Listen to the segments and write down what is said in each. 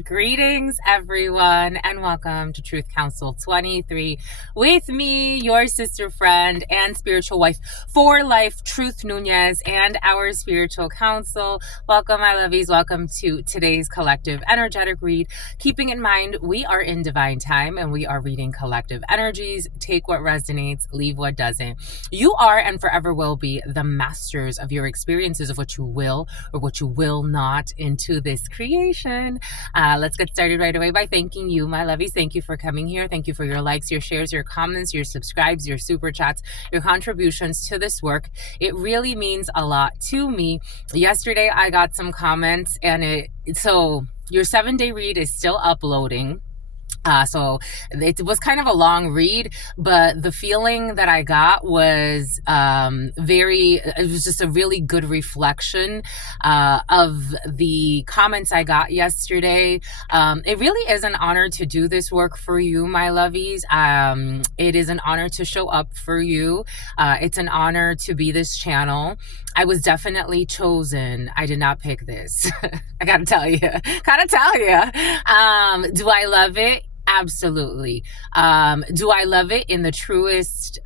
Greetings, everyone, and welcome to Truth Council 23 with me, your sister friend and spiritual wife for life, Truth Nunez, and our spiritual counsel. Welcome, my lovies. Welcome to today's collective energetic read. Keeping in mind, we are in divine time and we are reading collective energies. Take what resonates, leave what doesn't. You are and forever will be the masters of your experiences of what you will or what you will not into this creation. Let's get started right away by thanking you, my lovies. Thank you for coming here. Thank you for your likes, your shares, your comments, your subscribes, your super chats, your contributions to this work. It really means a lot to me. Yesterday, I got some comments, and so your 7-day read is still uploading. So it was kind of a long read, but the feeling that I got was it was just a really good reflection of the comments I got yesterday. It really is an honor to do this work for you, my lovies. It is an honor to show up for you. It's an honor to be this channel. I was definitely chosen. I did not pick this. I gotta tell you. Do I love it? Absolutely. Do I love it in the truest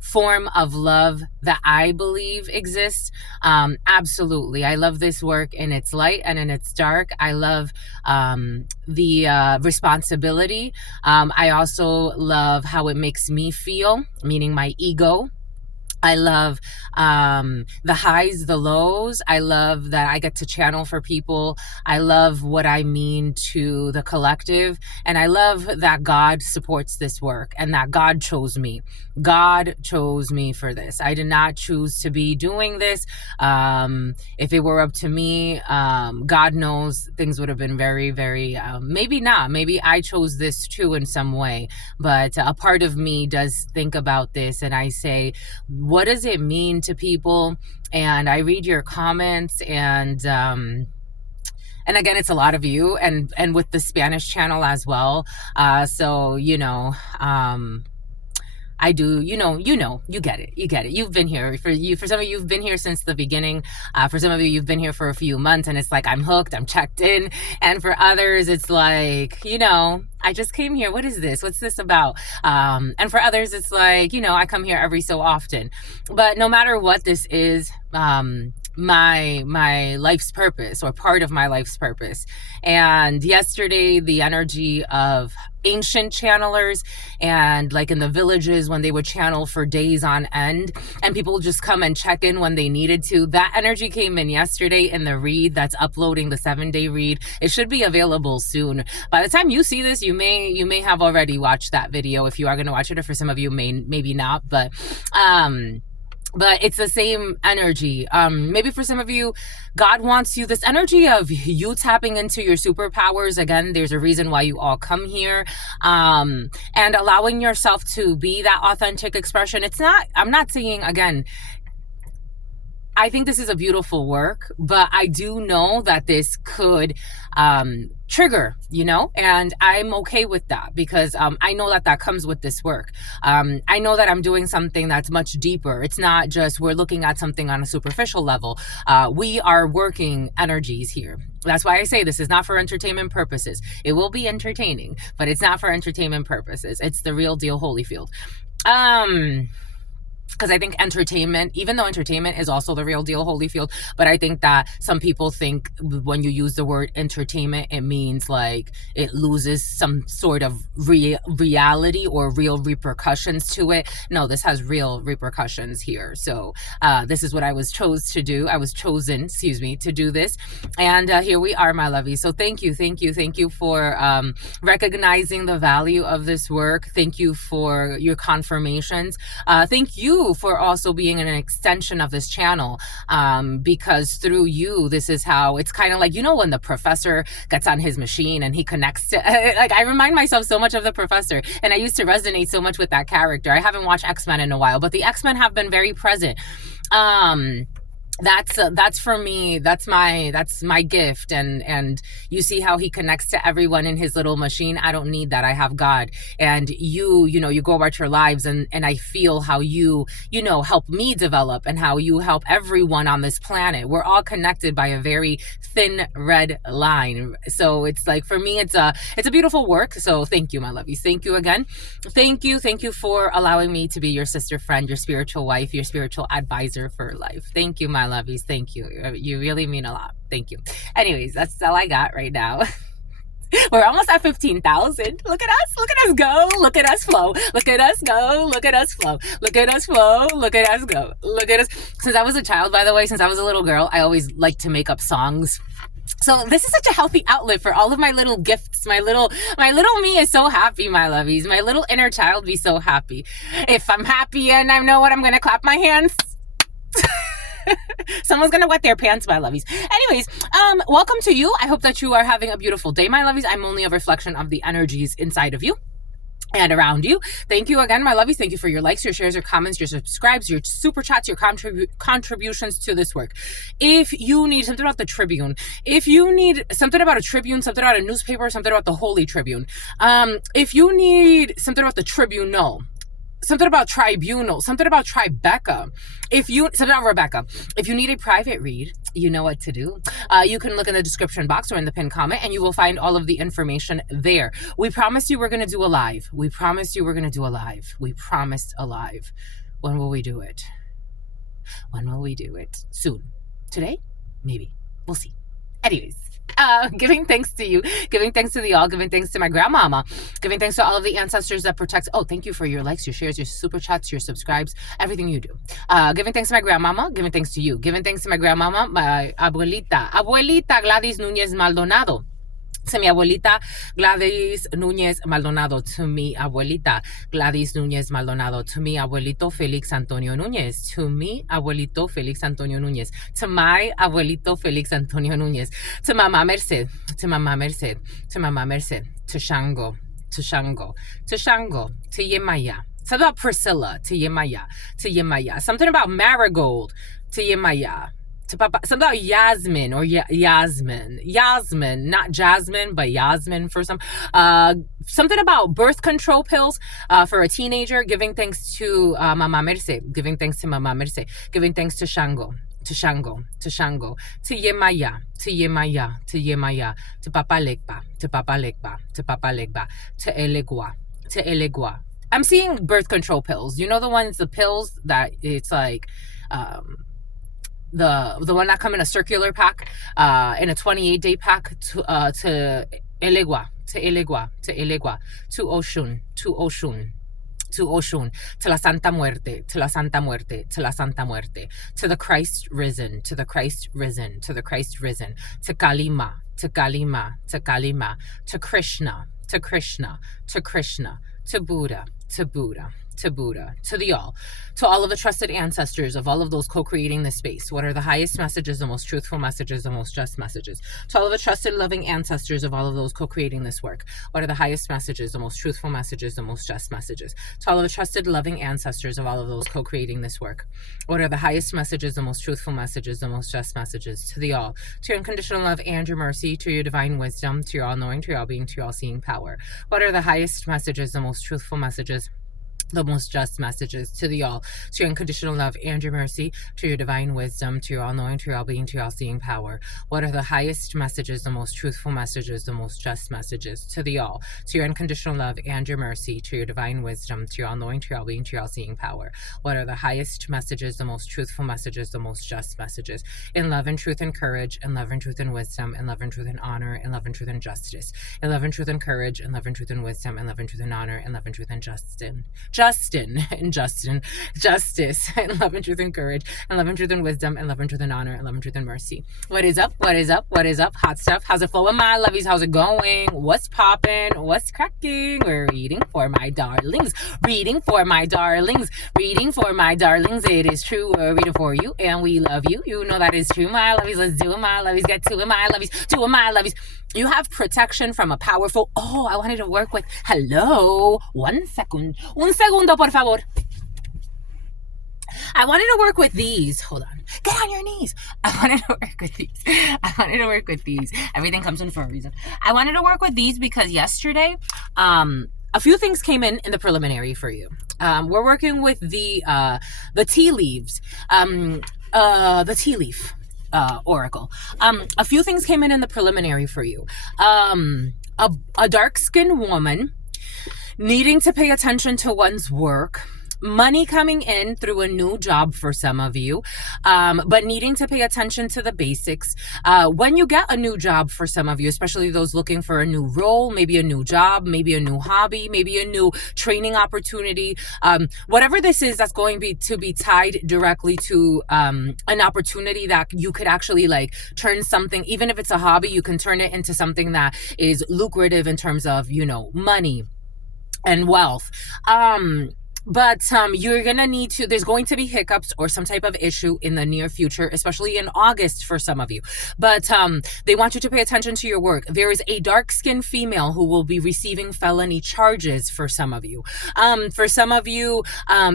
form of love that I believe exists? Absolutely. I love this work in its light and in its dark. I love the responsibility. I also love how it makes me feel, meaning my ego. I love the highs, the lows. I love that I get to channel for people. I love what I mean to the collective. And I love that God supports this work and that God chose me. God chose me for this. I did not choose to be doing this. If it were up to me, God knows things would have been very, very, maybe not. Maybe I chose this too in some way. But a part of me does think about this and I say, what does it mean to people? And I read your comments and again, it's a lot of you and with the Spanish channel as well. So, I do, you get it. You've been here for some of you, you've been here since the beginning. For some of you, you've been here for a few months and it's like, I'm hooked, I'm checked in. And for others, it's like, I just came here. What is this? What's this about? And for others, it's like, I come here every so often, but no matter what this is, my life's purpose or part of my life's purpose. And yesterday, the energy of ancient channelers and like in the villages when they would channel for days on end and people would just come and check in when they needed to, that energy came in yesterday in the read that's uploading, the 7-day read. It should be available soon. By the time you see this, you may have already watched that video if you are going to watch it, or for some of you maybe not, but it's the same energy. Maybe for some of you, God wants you, this energy of you tapping into your superpowers. Again, there's a reason why you all come here, and allowing yourself to be that authentic expression. I'm not saying, again, I think this is a beautiful work, but I do know that this could trigger, and I'm okay with that because I know that comes with this work. I know that I'm doing something that's much deeper. It's not just we're looking at something on a superficial level. We are working energies here. That's why I say this is not for entertainment purposes. It will be entertaining, but it's not for entertainment purposes. It's the real deal, Holyfield. Because I think entertainment, even though entertainment is also the real deal, Holyfield, but I think that some people think when you use the word entertainment, it means like it loses some sort of reality or real repercussions to it. No, this has real repercussions here. So this is what I was chosen to do this. And here we are, my lovies. So thank you for recognizing the value of this work. Thank you for your confirmations. Thank you for also being an extension of this channel, because through you, this is how it's kind of like, when the professor gets on his machine and he connects to, like, I remind myself so much of the professor, and I used to resonate so much with that character. I haven't watched X-Men in a while, but the X-Men have been very present. that's for me. That's my gift. And you see how he connects to everyone in his little machine. I don't need that. I have God. And you go about your lives, and I feel how you help me develop, and how you help everyone on this planet. We're all connected by a very thin red line. So it's like, for me, it's a beautiful work. So thank you, my lovies. Thank you again. Thank you for allowing me to be your sister friend, your spiritual wife, your spiritual advisor for life. Thank you, my lovies. Thank you. You really mean a lot. Thank you. Anyways, that's all I got right now. We're almost at 15,000. Look at us. Look at us go. Look at us flow. Look at us go. Look at us flow. Look at us flow. Look at us go. Look at us. Since I was a child, by the way, since I was a little girl, I always liked to make up songs. So this is such a healthy outlet for all of my little gifts. My little me is so happy, my lovies. My little inner child be so happy. If I'm happy and I know what, I'm going to clap my hands. Someone's gonna wet their pants, my lovies. Anyways, welcome to you. I hope that you are having a beautiful day, my lovies. I'm only a reflection of the energies inside of you and around you. Thank you again, my lovies. Thank you for your likes, your shares, your comments, your subscribes, your super chats, your contributions to this work. If you need something about the Tribune, if you need something about a Tribune, something about a newspaper, something about the Holy Tribune, if you need something about the Tribunal, something about Tribunal, something about Tribeca, something about Rebecca. If you need a private read, you know what to do. You can look in the description box or in the pinned comment, and you will find all of the information there. We promised you we're going to do a live. We promised you we're going to do a live. We promised a live. When will we do it? When will we do it? Soon. Today? Maybe. We'll see. Anyways. Giving thanks to you, giving thanks to the all, giving thanks to my grandmama, giving thanks to all of the ancestors that protect. Oh, thank you for your likes, your shares, your super chats, your subscribes, everything you do. Giving thanks to my grandmama, giving thanks to you, giving thanks to my grandmama, my abuelita Gladys Núñez Maldonado. To mi abuelita Gladys Núñez Maldonado, to mi abuelita Gladys Núñez Maldonado, to mi abuelito Felix Antonio Núñez, to mi abuelito Felix Antonio Núñez, to my abuelito Felix Antonio Núñez, to Mama Merced, to Mama Merced, to Mama Merced, to Shango, to Shango, to Shango, to Yemaya. Something about Priscilla, to Yemaya, to Yemaya. Something about Marigold, to Yemaya. Something about Yasmin or Yasmin, not Jasmine, but Yasmin for some. Something about birth control pills for a teenager. Giving thanks to Mama Merce, giving thanks to Mama Merce, giving thanks to Shango, to Shango, to Shango, to Yemaya, to Yemaya, to Yemaya, to Papa Legba, to Papa Legba, to Papa Legba, to Elegua, to Elegua. I'm seeing birth control pills. You know the pills that it's like. The one that come in a circular pack, in a 28-day pack, to Elegua, to Elegua, to Elegua, to Oshun, to Oshun, to Oshun, to la Santa Muerte, to la Santa Muerte, to la Santa Muerte, to the Christ risen, to the Christ risen, to the Christ risen, to Kalima, to Kalima, to Kalima, to Krishna, to Krishna, to Krishna, to Buddha, to Buddha, to Buddha, to the all, to all of the trusted ancestors of all of those co-creating this space. What are the highest messages, the most truthful messages, the most just messages? To all of the trusted, loving ancestors of all of those co-creating this work. What are the highest messages, the most truthful messages, the most just messages? To all of the trusted, loving ancestors of all of those co-creating this work. What are the highest messages, the most truthful messages, the most just messages? To the all, to your unconditional love and your mercy, to your divine wisdom, to your all-knowing, to your all-being, to your all-seeing power. What are the highest messages, the most truthful messages, the most just messages? To the all, to your unconditional love and your mercy, to your divine wisdom, to your all-knowing, to your all-being, to your all-seeing power. What are the highest messages, the most truthful messages, the most just messages? To the all, to your unconditional love and your mercy, to your divine wisdom, to your all-knowing, to your all-being, to your all-seeing power. What are the highest messages, the most truthful messages, the most just messages? In love and truth and courage, in love and truth and wisdom, in love and truth and honor, in love and truth and justice, in love and truth and courage, in love and truth and wisdom, in love and truth and honor, in love and truth and justice, and love and truth and courage, and love and truth and wisdom, and love and truth and honor, and love and truth and mercy. What is up? What is up? What is up? Hot stuff. How's it flowing, my lovies? How's it going? What's popping? What's cracking? We're reading for my darlings. Reading for my darlings. Reading for my darlings. It is true. We're reading for you, and we love you. You know that is true, my lovies. Let's do it, my lovies. Get to it, my lovies. Do it, my lovies. You have protection from a powerful... Oh, I wanted to work with... Hello. 1 second. Un segundo, por favor. I wanted to work with these. Hold on. Get on your knees. I wanted to work with these. I wanted to work with these. Everything comes in for a reason. I wanted to work with these because yesterday, a few things came in the preliminary for you. We're working with the tea leaves, the tea leaf oracle. A few things came in the preliminary for you. A dark-skinned woman needing to pay attention to one's work, money coming in through a new job for some of you, but needing to pay attention to the basics. When you get a new job for some of you, especially those looking for a new role, maybe a new job, maybe a new hobby, maybe a new training opportunity, whatever this is, that's going to be tied directly to an opportunity that you could actually like turn something, even if it's a hobby, you can turn it into something that is lucrative in terms of, you know, money and wealth. But you're gonna need to, there's going to be hiccups or some type of issue in the near future, especially in August for some of you. But they want you to pay attention to your work. There is a dark-skinned female who will be receiving felony charges for some of you. For some of you,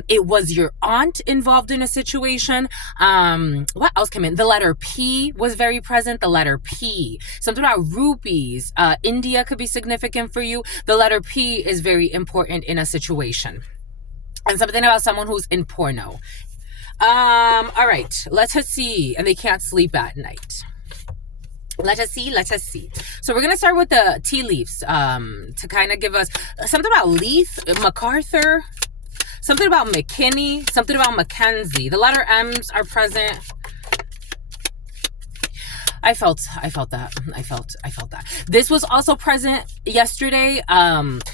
it was your aunt involved in a situation. What else came in? The letter P was very present. The letter P. Something about rupees. India could be significant for you. The letter P is very important in a situation. And something about someone who's in porno. All right, let us see. And they can't sleep at night. Let us see. So we're going to start with the tea leaves to kind of give us something about Leith, MacArthur, something about McKinney, something about Mackenzie. The letter M's are present. I felt that. This was also present yesterday.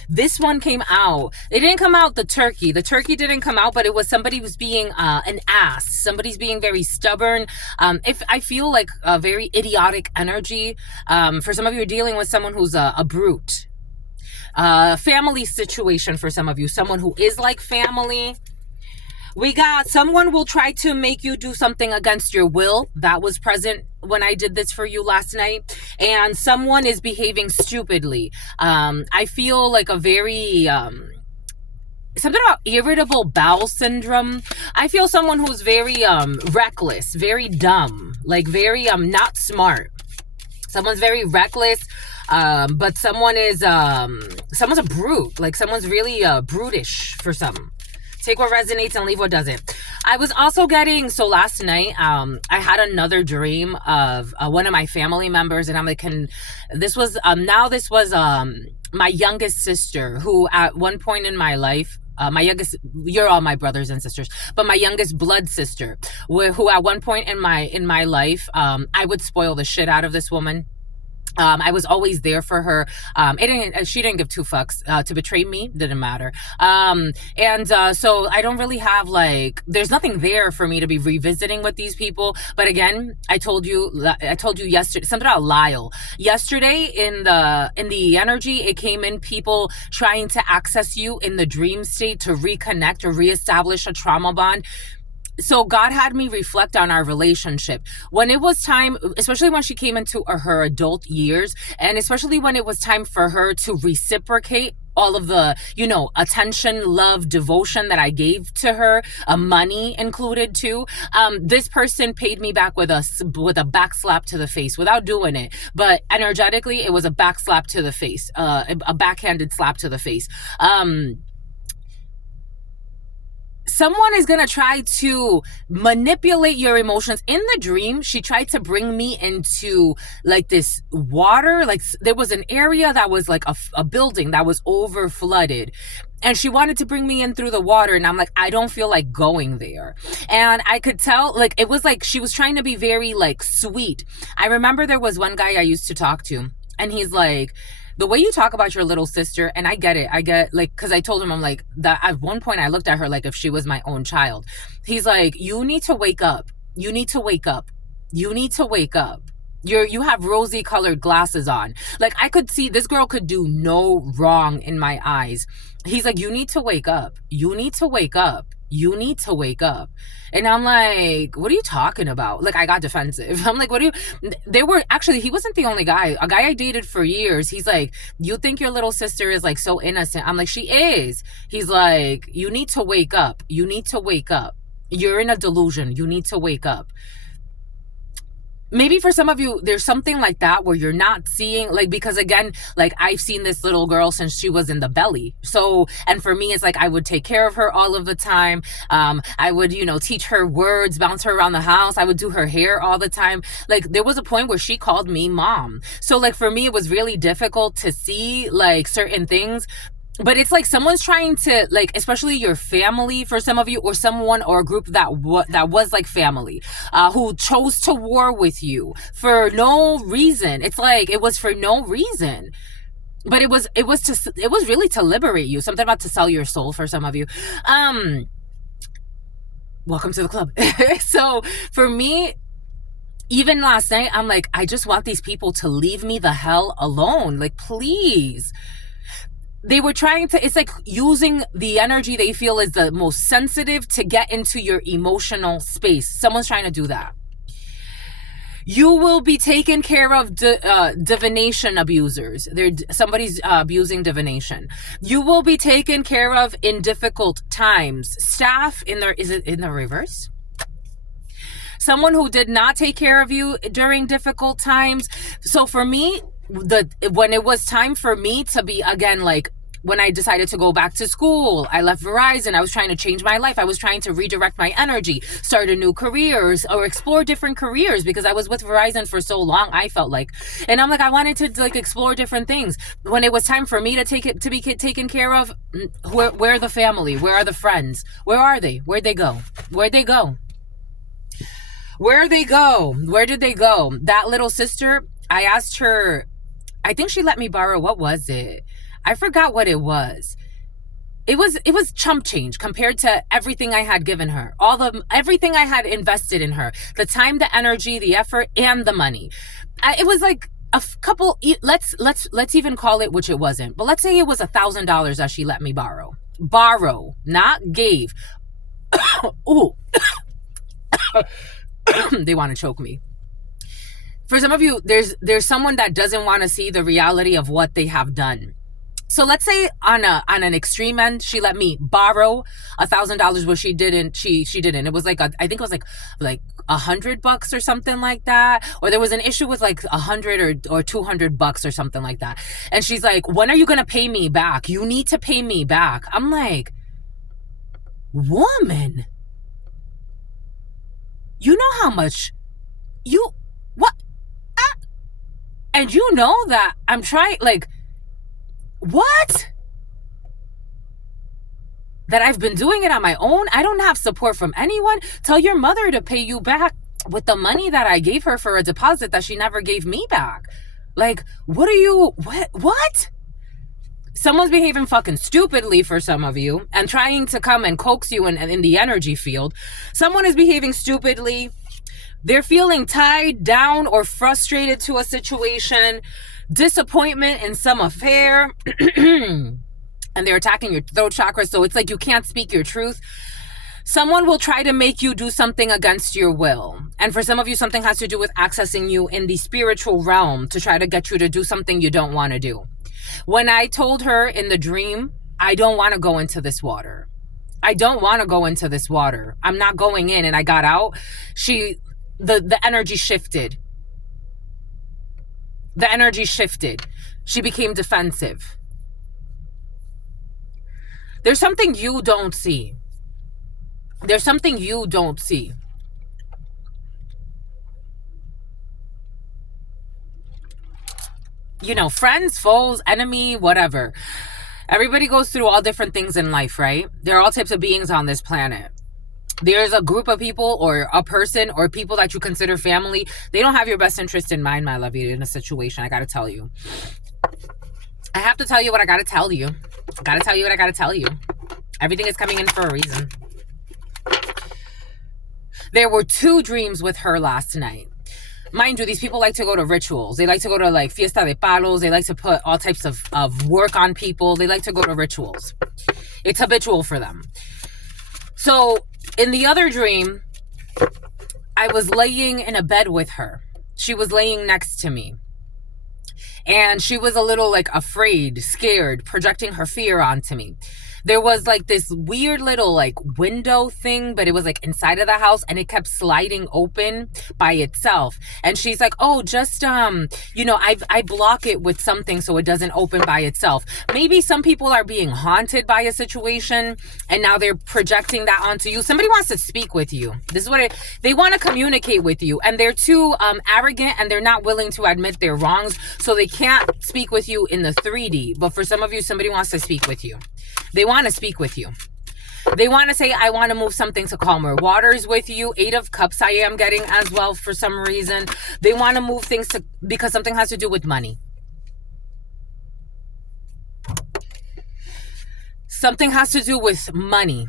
This one came out. It didn't come out the turkey. The turkey didn't come out, but it was somebody was being an ass. Somebody's being very stubborn. If I feel like a very idiotic energy. For some of you, are dealing with someone who's a brute. Family situation for some of you. Someone who is like family. We got someone will try to make you do something against your will. That was present when I did this for you last night. And someone is behaving stupidly. I feel like a very... something about irritable bowel syndrome. I feel someone who's very reckless, very dumb, like very not smart. Someone's very reckless. But someone is someone's a brute. Like someone's really brutish for some. Take what resonates and leave what doesn't. I was also getting, so last night, I had another dream of one of my family members, and I'm like, this was my youngest sister, who at one point in my life, my youngest, you're all my brothers and sisters, but my youngest blood sister, who at one point in my life, I would spoil the shit out of this woman. I was always there for her. She didn't give two fucks. To betray me didn't matter. So I don't really have like, there's nothing there for me to be revisiting with these people. But again, I told you yesterday something about Lyle. Yesterday in the energy, it came in people trying to access you in the dream state to reconnect or reestablish a trauma bond. So God had me reflect on our relationship when it was time, especially when she came into her adult years, and especially when it was time for her to reciprocate all of the, attention, love, devotion that I gave to her, money included too. This person paid me back with a back slap to the face without doing it. But energetically, it was a back slap to the face, a backhanded slap to the face. Someone is going to try to manipulate your emotions. In the dream, she tried to bring me into like this water. Like there was an area that was like a building that was over flooded. And she wanted to bring me in through the water. And I'm like, I don't feel like going there. And I could tell, like, it was like she was trying to be very like sweet. I remember there was one guy I used to talk to, and he's like, the way you talk about your little sister, and I get it. I get like, because I told him, I'm like, that at one point I looked at her like if she was my own child. He's like, you need to wake up. You need to wake up. You need to wake up. You have rosy colored glasses on. Like I could see this girl could do no wrong in my eyes. He's like, you need to wake up. You need to wake up. You need to wake up. And I'm like, what are you talking about? Like, I got defensive. I'm like, he wasn't the only guy. A guy I dated for years. He's like, you think your little sister is like so innocent? I'm like, she is. He's like, you need to wake up. You need to wake up. You're in a delusion. You need to wake up. Maybe for some of you, there's something like that where you're not seeing, like, because again, like, I've seen this little girl since she was in the belly. So, and for me, it's like I would take care of her all of the time. I would, teach her words, bounce her around the house. I would do her hair all the time. Like, there was a point where she called me mom. So, like, for me, it was really difficult to see, like, certain things. But it's like someone's trying to, like, especially your family for some of you, or someone or a group that was like family, who chose to war with you for no reason. It's like it was for no reason, but it was really to liberate you. Something about to sell your soul for some of you. Welcome to the club. So for me, even last night, I'm like, I just want these people to leave me the hell alone. Like, please. They were trying to, it's like using the energy they feel is the most sensitive to get into your emotional space. Someone's trying to do that. You will be taken care of divination abusers. Somebody's abusing divination. You will be taken care of in difficult times. Staff is it in the reverse? Someone who did not take care of you during difficult times. So for me, when it was time for me to be, again, like, when I decided to go back to school, I left Verizon. I was trying to change my life. I was trying to redirect my energy, start a new career, or explore different careers, because I was with Verizon for so long, I felt like. And I'm like, I wanted to, like, explore different things. When it was time for me to be taken care of, where are the family? Where are the friends? Where are they? Where'd they go? Where'd they go? Where'd they go? Where did they go? That little sister, I asked her, I think she let me borrow, what was it? I forgot what it was. It was chump change compared to everything I had given her. Everything I had invested in her. The time, the energy, the effort, and the money. It was like a couple, let's even call it, which it wasn't, but let's say it was $1,000 that she let me borrow. Borrow, not gave. Ooh. They want to choke me. For some of you, there's someone that doesn't want to see the reality of what they have done. So let's say on an extreme end, she let me borrow $1,000 where she didn't. She didn't. It was like I think it was like $100 or something like that. Or there was an issue with like $100 or $200 or something like that. And she's like, "When are you gonna pay me back? You need to pay me back." I'm like, woman, you know how much what? And you know that I'm trying, like, what? That I've been doing it on my own? I don't have support from anyone? Tell your mother to pay you back with the money that I gave her for a deposit that she never gave me back. Like, what? Someone's behaving fucking stupidly for some of you and trying to come and coax you in the energy field. Someone is behaving stupidly. They're feeling tied down or frustrated to a situation, disappointment in some affair, and they're attacking your throat chakra. So it's like you can't speak your truth. Someone will try to make you do something against your will. And for some of you, something has to do with accessing you in the spiritual realm to try to get you to do something you don't want to do. When I told her in the dream, I don't want to go into this water. I don't want to go into this water. I'm not going in. And I got out. The energy shifted. The energy shifted. She became defensive. There's something you don't see. There's something you don't see. You know, friends, foes, enemy, whatever. Everybody goes through all different things in life, right? There are all types of beings on this planet. There's a group of people or a person or people that you consider family. They don't have your best interest in mind, my love, in a situation. I got to tell you. I have to tell you what I got to tell you. I got to tell you what I got to tell you. Everything is coming in for a reason. There were 2 dreams with her last night. Mind you, these people like to go to rituals. They like to go to like fiesta de palos. They like to put all types of work on people. They like to go to rituals. It's habitual for them. So in the other dream, I was laying in a bed with her. She was laying next to me. And she was a little like afraid, scared, projecting her fear onto me. There was like this weird little like window thing, but it was like inside of the house and it kept sliding open by itself. And she's like, oh, just, I block it with something so it doesn't open by itself. Maybe some people are being haunted by a situation and now they're projecting that onto you. Somebody wants to speak with you. This is what they want to communicate with you, and they're too arrogant, and they're not willing to admit their wrongs, so they can't speak with you in the 3D. But for some of you, somebody wants to speak with you. They want to speak with you. They want to say, I want to move something to calmer waters with you. 8 of Cups I am getting as well for some reason. They want to move things because something has to do with money. Something has to do with money.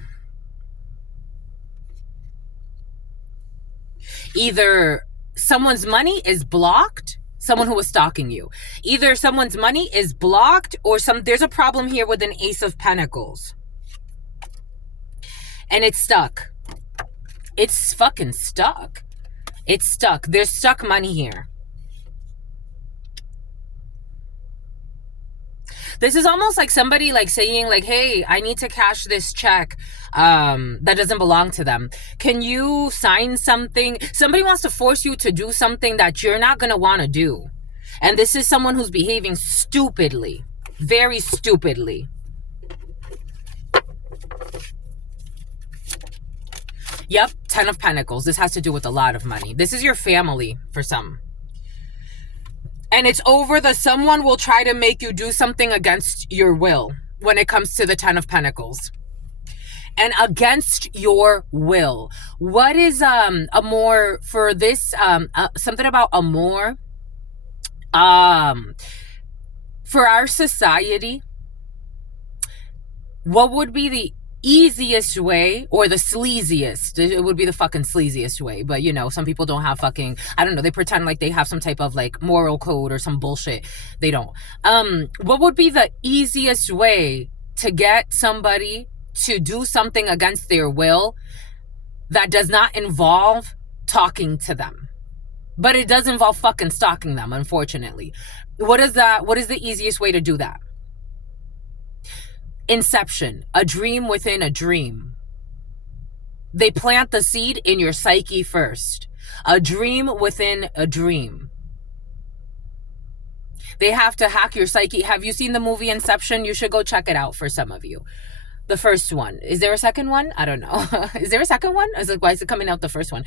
Either someone's money is blocked, someone who was stalking you. Either someone's money is blocked or there's a problem here with an Ace of Pentacles. And it's stuck. It's fucking stuck. It's stuck. There's stuck money here. This is almost like somebody like saying like, hey, I need to cash this check that doesn't belong to them. Can you sign something? Somebody wants to force you to do something that you're not going to want to do. And this is someone who's behaving stupidly, very stupidly. Yep, 10 of Pentacles. This has to do with a lot of money. This is your family for some. And it's over someone will try to make you do something against your will when it comes to the 10 of Pentacles. And against your will. What is amour for this? Something about amour. For our society, what would be the easiest way, or the sleaziest? It would be the fucking sleaziest way, but some people don't have fucking, I don't know, they pretend like they have some type of like moral code or some bullshit. They don't. What would be the easiest way to get somebody to do something against their will that does not involve talking to them? But it does involve fucking stalking them, unfortunately. What is the easiest way to do that? Inception, a dream within a dream. They plant the seed in your psyche first. A dream within a dream. They have to hack your psyche. Have you seen the movie Inception? You should go check it out for some of you. The first one. Is there a second one? I don't know. Is there a second one? Is it, why is it coming out the first one?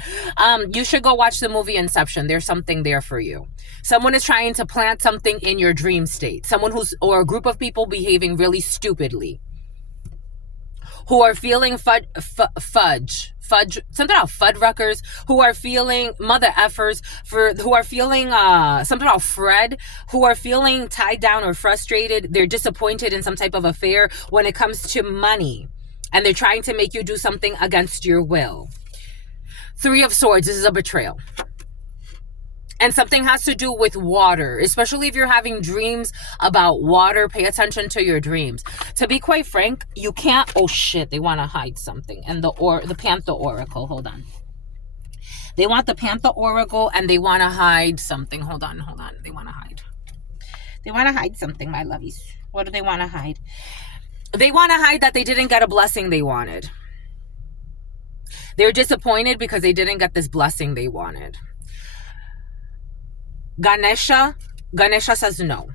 You should go watch the movie Inception. There's something there for you. Someone is trying to plant something in your dream state. Or a group of people behaving really stupidly. Who are feeling fudge, something about Fuddruckers, who are feeling mother effers, who are feeling something about Fred, who are feeling tied down or frustrated. They're disappointed in some type of affair when it comes to money, and they're trying to make you do something against your will. 3 of Swords, this is a betrayal. And something has to do with water, especially if you're having dreams about water. Pay attention to your dreams. To be quite frank, you can't... Oh, shit. They want to hide something. And the Panther Oracle. Hold on. They want the Panther Oracle and they want to hide something. Hold on. They want to hide. They want to hide something, my lovies. What do they want to hide? They want to hide that they didn't get a blessing they wanted. They're disappointed because they didn't get this blessing they wanted. Ganesha says no.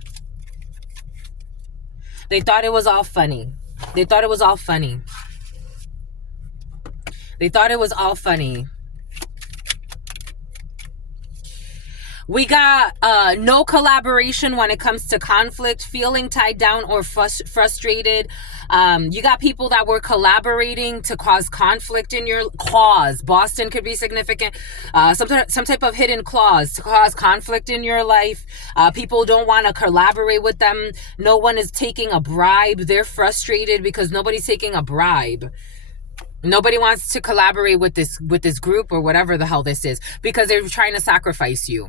They thought it was all funny. They thought it was all funny. We got no collaboration when it comes to conflict, feeling tied down or frustrated. You got people that were collaborating to cause conflict in your cause. Boston could be significant. Some type of hidden clause to cause conflict in your life. People don't want to collaborate with them. No one is taking a bribe. They're frustrated because nobody's taking a bribe. Nobody wants to collaborate with this group or whatever the hell this is because they're trying to sacrifice you.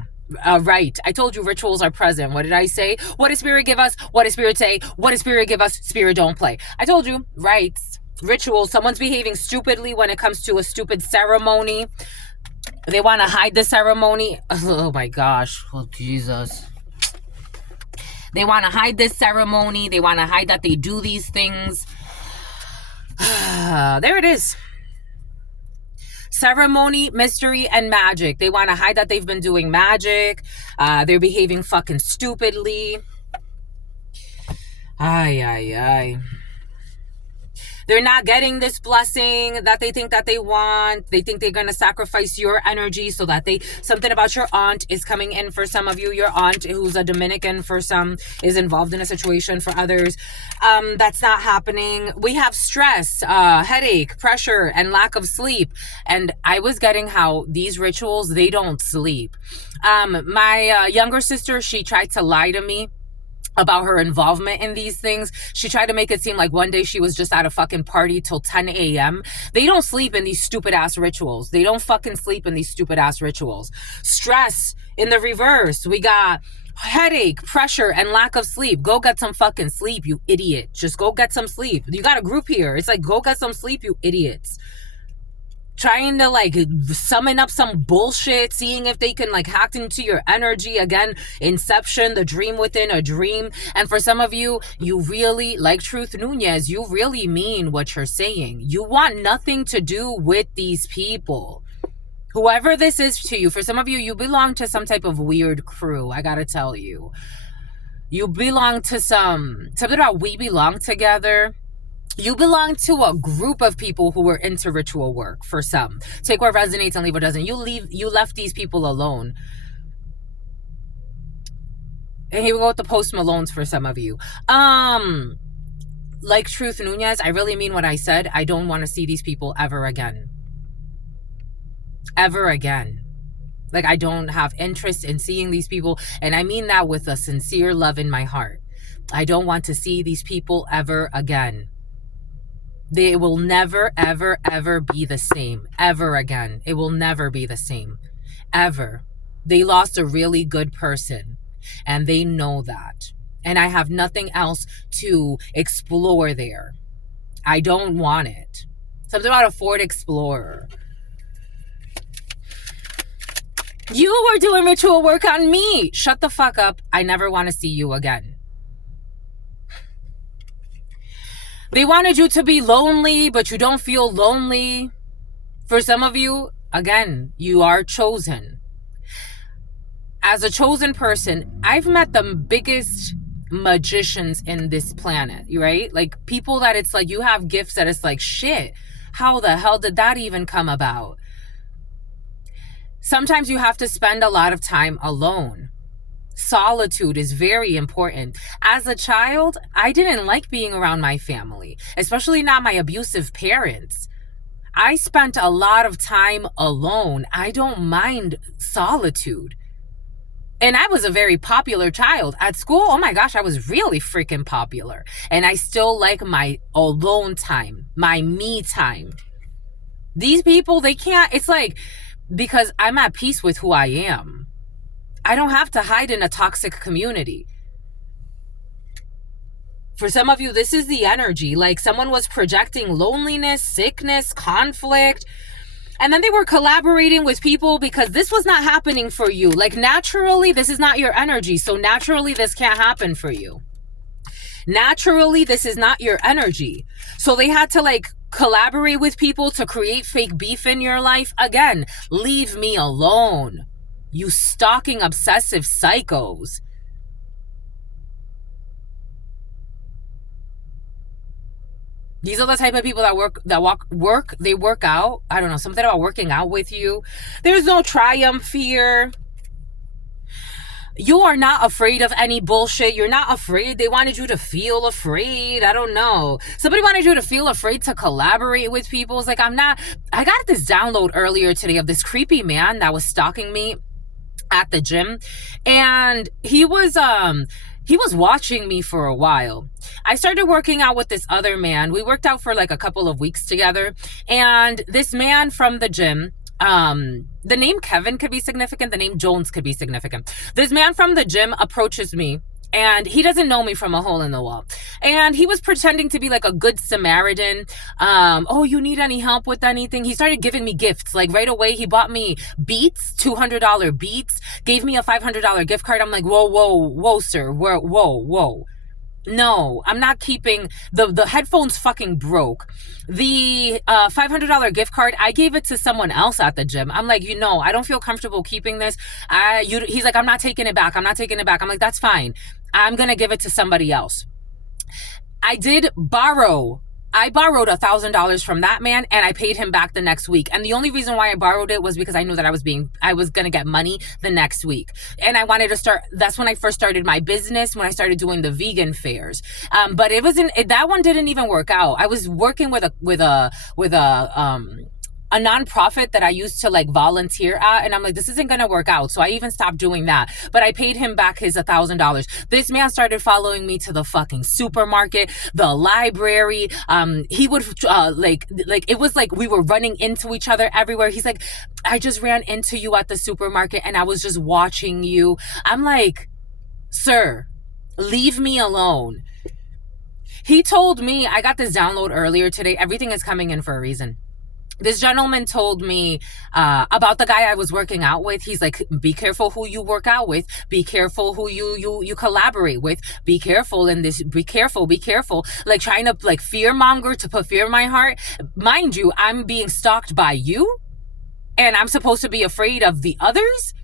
Right. I told you rituals are present. What did I say? What does Spirit give us? What does Spirit say? What does Spirit give us? Spirit don't play. I told you. Right. Rituals. Someone's behaving stupidly when it comes to a stupid ceremony. They want to hide the ceremony. Oh my gosh. Oh Jesus. They want to hide this ceremony. They want to hide that they do these things. There it is. Ceremony, mystery, and magic. They want to hide that they've been doing magic. They're behaving fucking stupidly. Ay, ay, ay. They're not getting this blessing that they think that they want. They think they're going to sacrifice your energy so that something about your aunt is coming in for some of you. Your aunt, who's a Dominican for some, is involved in a situation for others. That's not happening. We have stress, headache, pressure, and lack of sleep. And I was getting how these rituals, they don't sleep. My younger sister, she tried to lie to me about her involvement in these things. She tried to make it seem like one day she was just at a fucking party till 10 a.m. They don't sleep in these stupid ass rituals. They don't fucking sleep in these stupid ass rituals. Stress in the reverse. We got headache, pressure, and lack of sleep. Go get some fucking sleep, you idiot. Just go get some sleep. You got a group here. It's like, go get some sleep, you idiots. Trying to like summon up some bullshit, seeing if they can like hack into your energy. Again, inception, the dream within a dream. And for some of you, you really, like Truth Nunez, you really mean what you're saying. You want nothing to do with these people. Whoever this is to you, for some of you, you belong to some type of weird crew. I gotta tell you. You belong to something about we belong together. You belong to a group of people who were into ritual work. For some, take what resonates and leave what doesn't. You left these people alone. And here we go with the Post Malones for some of you. Like Truth Nunez, I really mean what I said. I don't want to see these people ever again. Ever again. Like, I don't have interest in seeing these people. And I mean that with a sincere love in my heart. I don't want to see these people ever again. They will never, ever, ever be the same. Ever again. It will never be the same. Ever. They lost a really good person. And they know that. And I have nothing else to explore there. I don't want it. Something about a Ford Explorer. You were doing ritual work on me. Shut the fuck up. I never want to see you again. They wanted you to be lonely, but you don't feel lonely. For some of you, again, you are chosen. As a chosen person, I've met the biggest magicians in this planet, right? Like people that it's like, you have gifts that it's like, shit, how the hell did that even come about? Sometimes you have to spend a lot of time alone. Solitude is very important. As a child, I didn't like being around my family, especially not my abusive parents. I spent a lot of time alone. I don't mind solitude. And I was a very popular child. At school, oh my gosh, I was really freaking popular. And I still like my alone time, my me time. These people, they can't, it's like, because I'm at peace with who I am. I don't have to hide in a toxic community. For some of you, this is the energy. Like someone was projecting loneliness, sickness, conflict. And then they were collaborating with people because this was not happening for you. Like naturally, this is not your energy. So naturally, this can't happen for you. Naturally, this is not your energy. So they had to like collaborate with people to create fake beef in your life. Again, leave me alone. You stalking obsessive psychos. These are the type of people that they work out. I don't know, something about working out with you. There's no triumph here. You are not afraid of any bullshit. You're not afraid. They wanted you to feel afraid. I don't know. Somebody wanted you to feel afraid to collaborate with people. It's like, I got this download earlier today of this creepy man that was stalking me at the gym, and he was watching me for a while. I started working out with this other man. We worked out for like a couple of weeks together, and this man from the gym, the name Kevin could be significant, the name Jones could be significant. This man from the gym approaches me, and he doesn't know me from a hole in the wall. And he was pretending to be like a good Samaritan. Oh, you need any help with anything? He started giving me gifts. Like right away, he bought me Beats, $200 Beats, gave me a $500 gift card. I'm like, whoa, sir. Whoa. No, I'm not keeping the headphones. Fucking broke. The $500 gift card, I gave it to someone else at the gym. I'm like, I don't feel comfortable keeping this. He's like, I'm not taking it back. I'm not taking it back. I'm like, that's fine. I'm gonna give it to somebody else. I borrowed $1,000 from that man, and I paid him back the next week. And the only reason why I borrowed it was because I knew that I was going to get money the next week. And I wanted to start, that's when I first started my business, when I started doing the vegan fairs. But that one didn't even work out. I was working with a nonprofit that I used to like volunteer at, and I'm like, this isn't gonna work out. So I even stopped doing that. But I paid him back his $1,000. This man started following me to the fucking supermarket, the library. He would like it was like we were running into each other everywhere. He's like, I just ran into you at the supermarket and I was just watching you. I'm like, sir, leave me alone. He told me, I got this download earlier today. Everything is coming in for a reason. This gentleman told me about the guy I was working out with. He's like, be careful who you work out with. Be careful who you collaborate with. Be careful in this. Be careful. Be careful. Like trying to like fear monger to put fear in my heart. Mind you, I'm being stalked by you, and I'm supposed to be afraid of the others.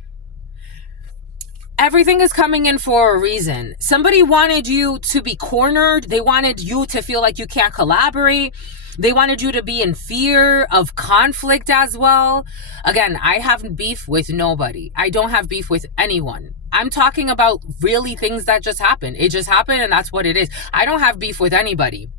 Everything is coming in for a reason. Somebody wanted you to be cornered. They wanted you to feel like you can't collaborate. They wanted you to be in fear of conflict as well. Again, I have beef with nobody. I don't have beef with anyone. I'm talking about really things that just happened. It just happened and that's what it is. I don't have beef with anybody.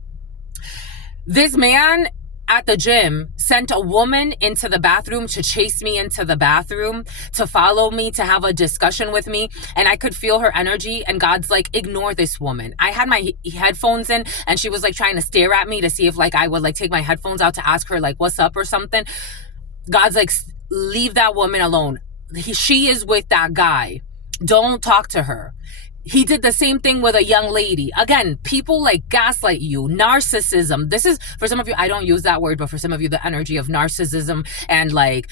This man at the gym sent a woman into the bathroom to chase me into the bathroom, to follow me, to have a discussion with me. And I could feel her energy. And God's like, ignore this woman. I had my headphones in and she was like trying to stare at me to see if like I would like take my headphones out to ask her like, what's up or something. God's like, leave that woman alone. She is with that guy. Don't talk to her. He did the same thing with a young lady. Again, people like gaslight you, narcissism. This is, for some of you, I don't use that word, but for some of you, the energy of narcissism and like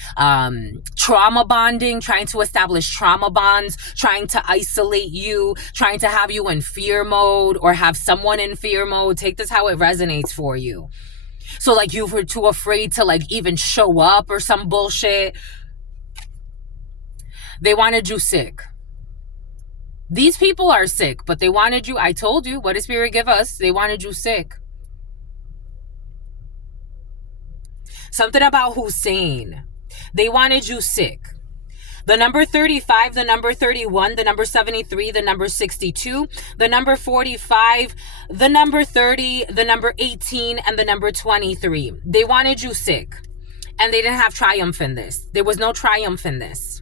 trauma bonding, trying to establish trauma bonds, trying to isolate you, trying to have you in fear mode or have someone in fear mode. Take this how it resonates for you. So like you were too afraid to like even show up or some bullshit. They wanted you sick. These people are sick, but they wanted you. I told you, what did Spirit give us? They wanted you sick. Something about Hussein. They wanted you sick. The number 35, the number 31, the number 73, the number 62, the number 45, the number 30, the number 18, and the number 23. They wanted you sick. And they didn't have triumph in this. There was no triumph in this.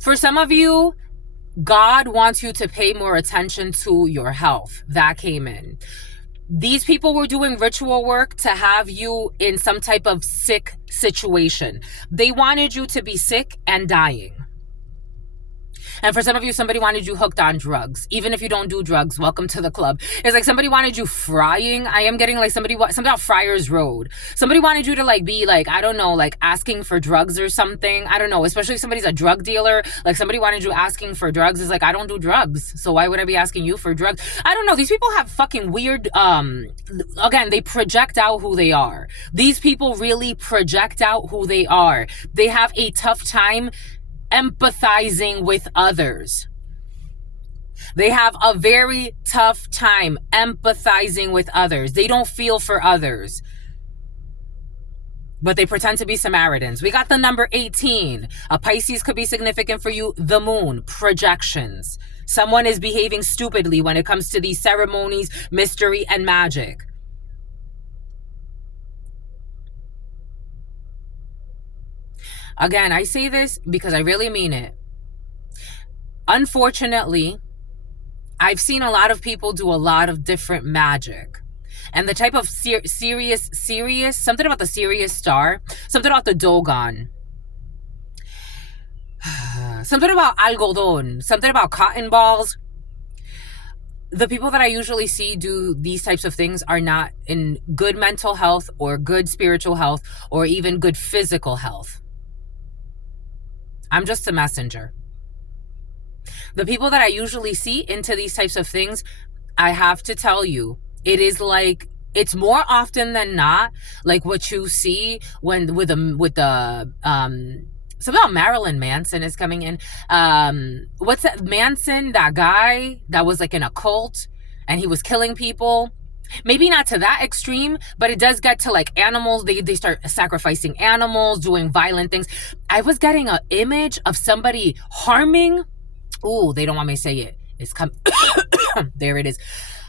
For some of you, God wants you to pay more attention to your health. That came in. These people were doing ritual work to have you in some type of sick situation. They wanted you to be sick and dying. And for some of you, somebody wanted you hooked on drugs. Even if you don't do drugs, welcome to the club. It's like somebody wanted you frying. I am getting like something about Friars Road. Somebody wanted you to like be like, I don't know, like asking for drugs or something. I don't know, especially if somebody's a drug dealer. Like somebody wanted you asking for drugs. It's like, I don't do drugs. So why would I be asking you for drugs? I don't know. These people have fucking weird, again, they project out who they are. These people really project out who they are. They have a tough time empathizing with others. They have a very tough time empathizing with others. They don't feel for others, but they pretend to be Samaritans. We got the number 18. A Pisces could be significant for you. The moon, projections. Someone is behaving stupidly when it comes to these ceremonies, mystery, and magic. Again, I say this because I really mean it. Unfortunately, I've seen a lot of people do a lot of different magic. And the type of serious, something about the Sirius star, something about the Dogon, something about algodón, something about cotton balls. The people that I usually see do these types of things are not in good mental health or good spiritual health or even good physical health. I'm just a messenger. The people that I usually see into these types of things, I have to tell you, it is like, it's more often than not like what you see when with the somehow Marilyn Manson is coming in. What's that Manson, that guy that was like in a cult and he was killing people? Maybe not to that extreme, but it does get to like animals. They start sacrificing animals, doing violent things. I was getting an image of somebody harming. Ooh, they don't want me to say it. It's come. There it is.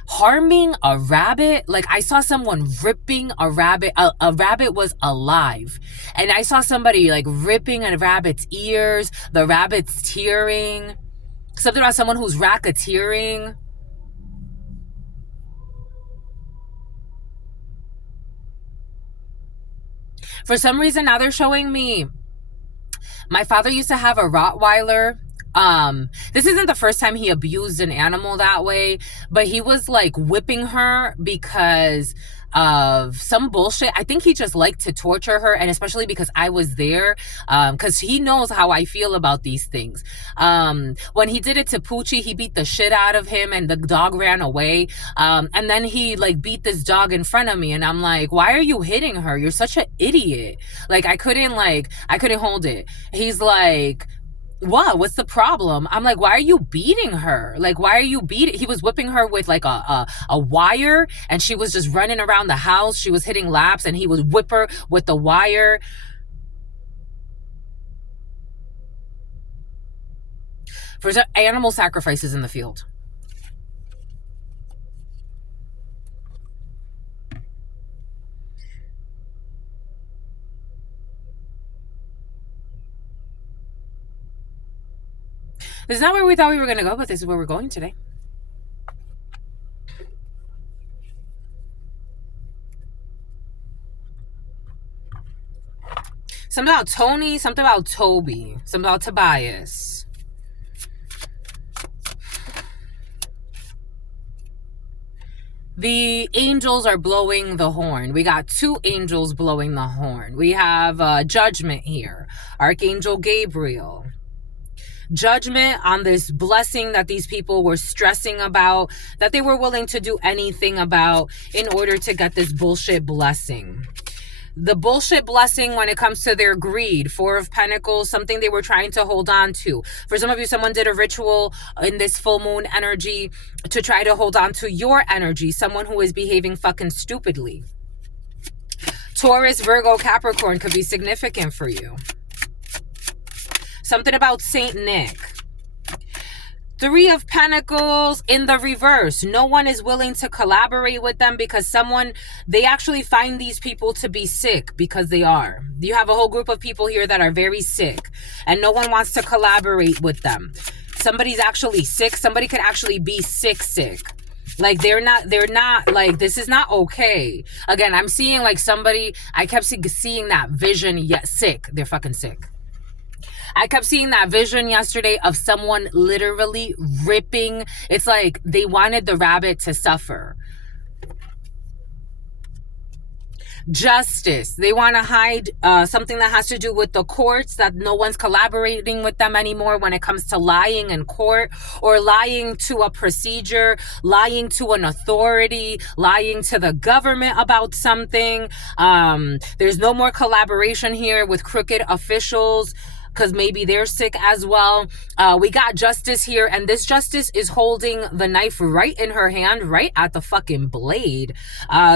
Harming a rabbit. Like I saw someone ripping a rabbit. A rabbit was alive. And I saw somebody like ripping a rabbit's ears. The rabbit's tearing. Something about someone who's racketeering. For some reason, now they're showing me. My father used to have a Rottweiler. This isn't the first time he abused an animal that way, but he was like whipping her because of some bullshit. I think he just liked to torture her, and especially because I was there, because he knows how I feel about these things. When he did it to Poochie, he beat the shit out of him and the dog ran away. And then he like beat this dog in front of me, and I'm like, why are you hitting her? You're such an idiot. Like I couldn't hold it. He's like, what's the problem? I'm like, why are you beating her? Like, why are you beating? He was whipping her with like a wire, and she was just running around the house. She was hitting laps, and he would whip her with the wire. For animal sacrifices in the field. This is not where we thought we were going to go, but this is where we're going today. Something about Tony, something about Toby, something about Tobias. The angels are blowing the horn. We got two angels blowing the horn. We have judgment here. Archangel Gabriel. Judgment on this blessing that these people were stressing about, that they were willing to do anything about in order to get this bullshit blessing. The bullshit blessing when it comes to their greed. Four of Pentacles, something they were trying to hold on to. For some of you, someone did a ritual in this full moon energy to try to hold on to your energy. Someone who is behaving fucking stupidly. Taurus, Virgo, Capricorn could be significant for you. Something about Saint Nick. Three of Pentacles in the reverse. No one is willing to collaborate with them because they actually find these people to be sick, because they are. You have a whole group of people here that are very sick and no one wants to collaborate with them. Somebody's actually sick. Somebody could actually be sick. Like they're not like, this is not okay. Again, I'm seeing like somebody, I kept seeing that vision, yet sick. They're fucking sick. I kept seeing that vision yesterday of someone literally ripping. It's like they wanted the rabbit to suffer. Justice. They want to hide something that has to do with the courts, that no one's collaborating with them anymore when it comes to lying in court, or lying to a procedure, lying to an authority, lying to the government about something. There's no more collaboration here with crooked officials, because maybe they're sick as well. We got Justice here, and this Justice is holding the knife right in her hand, right at the fucking blade.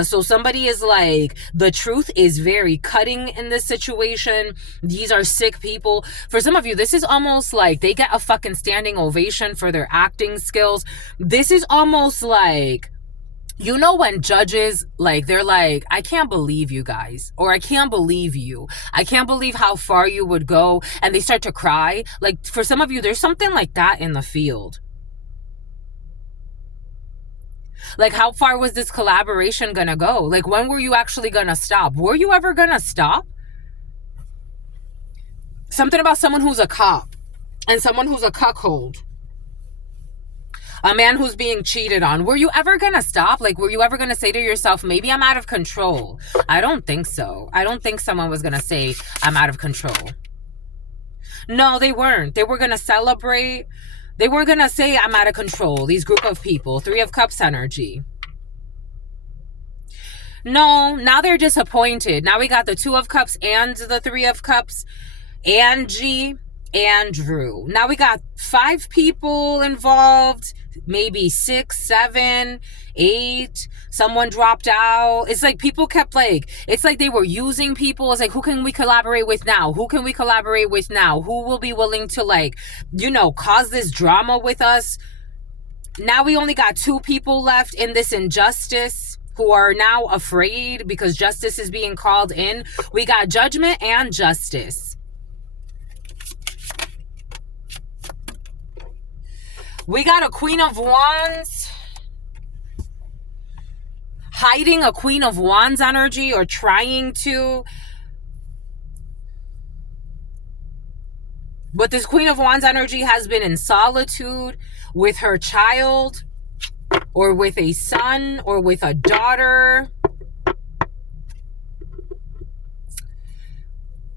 So somebody is like, the truth is very cutting in this situation. These are sick people. For some of you, this is almost like they get a fucking standing ovation for their acting skills. This is almost like, you know, when judges, like, they're like, I can't believe you guys, or I can't believe you. I can't believe how far you would go. And they start to cry. Like, for some of you, there's something like that in the field. Like, how far was this collaboration gonna go? Like, when were you actually gonna stop? Were you ever gonna stop? Something about someone who's a cop and someone who's a cuckold. A man who's being cheated on. Were you ever going to stop? Like, were you ever going to say to yourself, maybe I'm out of control? I don't think so. I don't think someone was going to say, I'm out of control. No, they weren't. They were going to celebrate. They weren't going to say I'm out of control. These group of people, Three of Cups energy. No, now they're disappointed. Now we got the Two of Cups and the Three of Cups. Angie, Andrew. Now we got 5 people involved, maybe 6, 7, 8. Someone dropped out. It's like people kept like, it's like they were using people. It's like, who can we collaborate with now? Who can we collaborate with now? Who will be willing to, like, you know, cause this drama with us? Now we only got 2 people left in this injustice who are now afraid because justice is being called in. We got Judgment and Justice. We got a Queen of Wands hiding a Queen of Wands energy or trying to. But this Queen of Wands energy has been in solitude with her child or with a son or with a daughter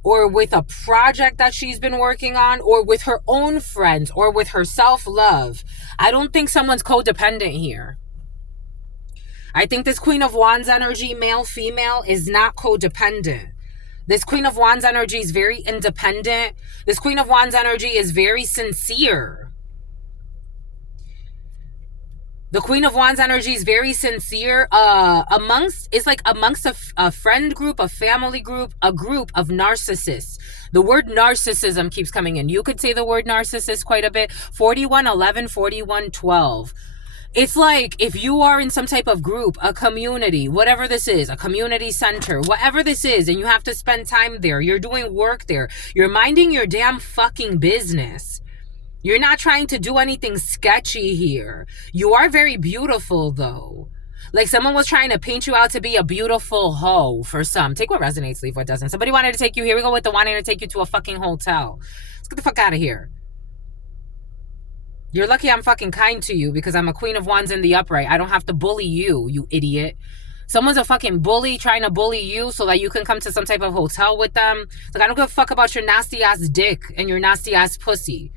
or with a project that she's been working on, or with her own friends, or with her self-love. I don't think someone's codependent here. I think this Queen of Wands energy, male, female, is not codependent. This Queen of Wands energy is very independent. This Queen of Wands energy is very sincere. The Queen of Wands energy is very sincere. Amongst a friend group, a family group, a group of narcissists. The word narcissism keeps coming in. You could say the word narcissist quite a bit. 4111, 4112. It's like if you are in some type of group, a community, whatever this is, a community center, whatever this is, and you have to spend time there. You're doing work there. You're minding your damn fucking business. You're not trying to do anything sketchy here. You are very beautiful, though. Like someone was trying to paint you out to be a beautiful hoe for some. Take what resonates, leave what doesn't. Somebody wanted to take you, here we go with the wanting to take you to a fucking hotel. Let's get the fuck out of here. You're lucky I'm fucking kind to you because I'm a Queen of Wands in the upright. I don't have to bully you, you idiot. Someone's a fucking bully trying to bully you so that you can come to some type of hotel with them. Like, I don't give a fuck about your nasty ass dick and your nasty ass pussy.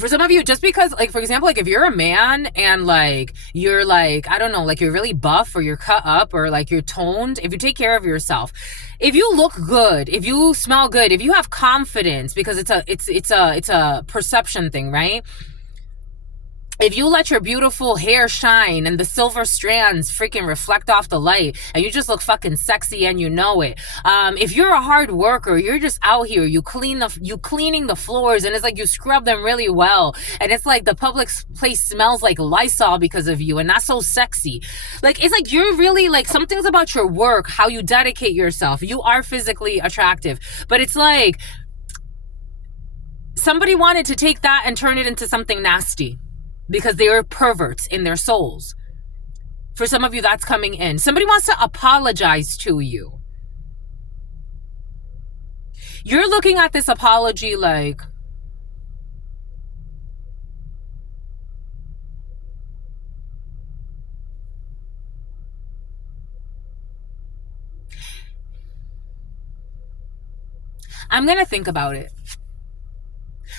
For some of you, just because, like, for example, like if you're a man and like you're like, I don't know, like you're really buff or you're cut up or like you're toned, if you take care of yourself, if you look good, if you smell good, if you have confidence, because it's a perception thing, right? If you let your beautiful hair shine and the silver strands freaking reflect off the light and you just look fucking sexy and you know it. If you're a hard worker, you're just out here, you cleaning the floors and it's like you scrub them really well. And it's like the public place smells like Lysol because of you and that's so sexy. Like, it's like you're really like something's about your work, how you dedicate yourself. You are physically attractive, but it's like somebody wanted to take that and turn it into something nasty. Because they are perverts in their souls. For some of you, that's coming in. Somebody wants to apologize to you. You're looking at this apology like, I'm going to think about it.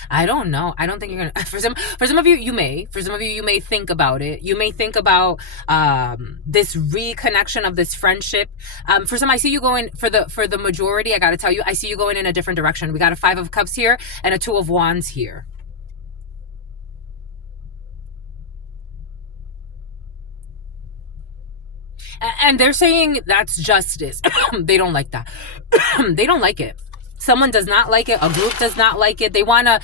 I don't know. I don't think you're gonna. For some of you, you may. For some of you, you may think about it. You may think about this reconnection of this friendship. For some, I see you going for the majority. I got to tell you, I see you going in a different direction. We got a 5 of Cups here and a 2 of Wands here. And they're saying that's justice. They don't like that. They don't like it. Someone does not like it. A group does not like it. They wanna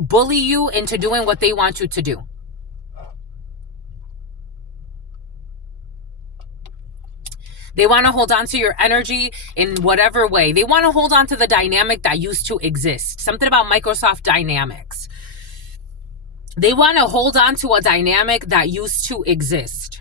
bully you into doing what they want you to do. They want to hold on to your energy in whatever way. They want to hold on to the dynamic that used to exist. Something about Microsoft Dynamics. They want to hold on to a dynamic that used to exist.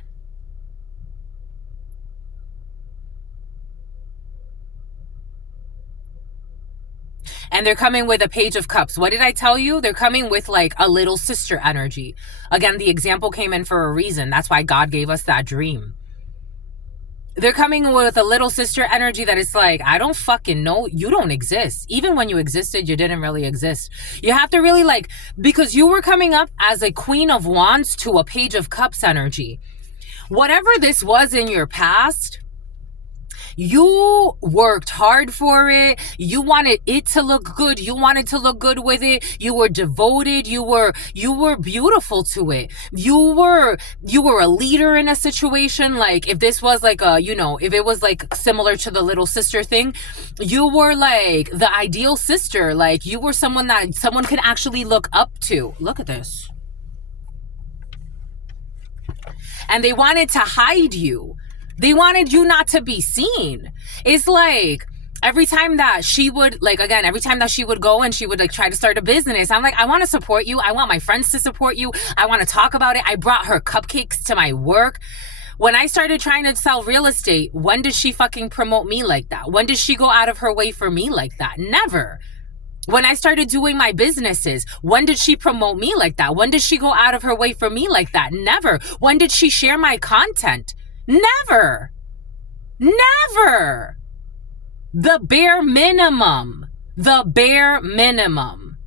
And they're coming with a Page of Cups. What did I tell you? They're coming with like a little sister energy. Again, the example came in for a reason. That's why God gave us that dream. They're coming with a little sister energy that is like, I don't fucking know. You don't exist. Even when you existed, you didn't really exist. You have to really like, because you were coming up as a Queen of Wands to a Page of Cups energy. Whatever this was in your past, you worked hard for it. You wanted it to look good. You wanted to look good with it. You were devoted. You were beautiful to it. You were a leader in a situation. Like if this was like a, if it was like similar to the little sister thing, you were like the ideal sister. Like you were someone that someone could actually look up to. Look at this. And they wanted to hide you. They wanted you not to be seen. It's like every time that she would, every time that she would go and she would like try to start a business, I'm like, I want to support you. I want my friends to support you. I want to talk about it. I brought her cupcakes to my work. When I started trying to sell real estate, when did she fucking promote me like that? When did she go out of her way for me like that? Never. When I started doing my businesses, when did she promote me like that? When did she go out of her way for me like that? Never. When did she share my content? Never. Never. The bare minimum. The bare minimum.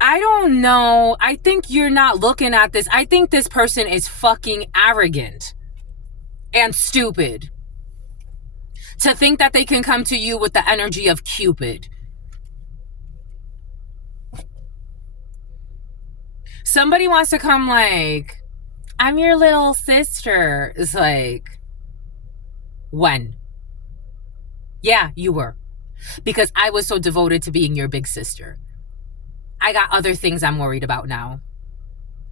I don't know. I think you're not looking at this. I think this person is fucking arrogant and stupid to think that they can come to you with the energy of Cupid. Somebody wants to come like, I'm your little sister. It's like, when? Yeah, you were. Because I was so devoted to being your big sister. I got other things I'm worried about now.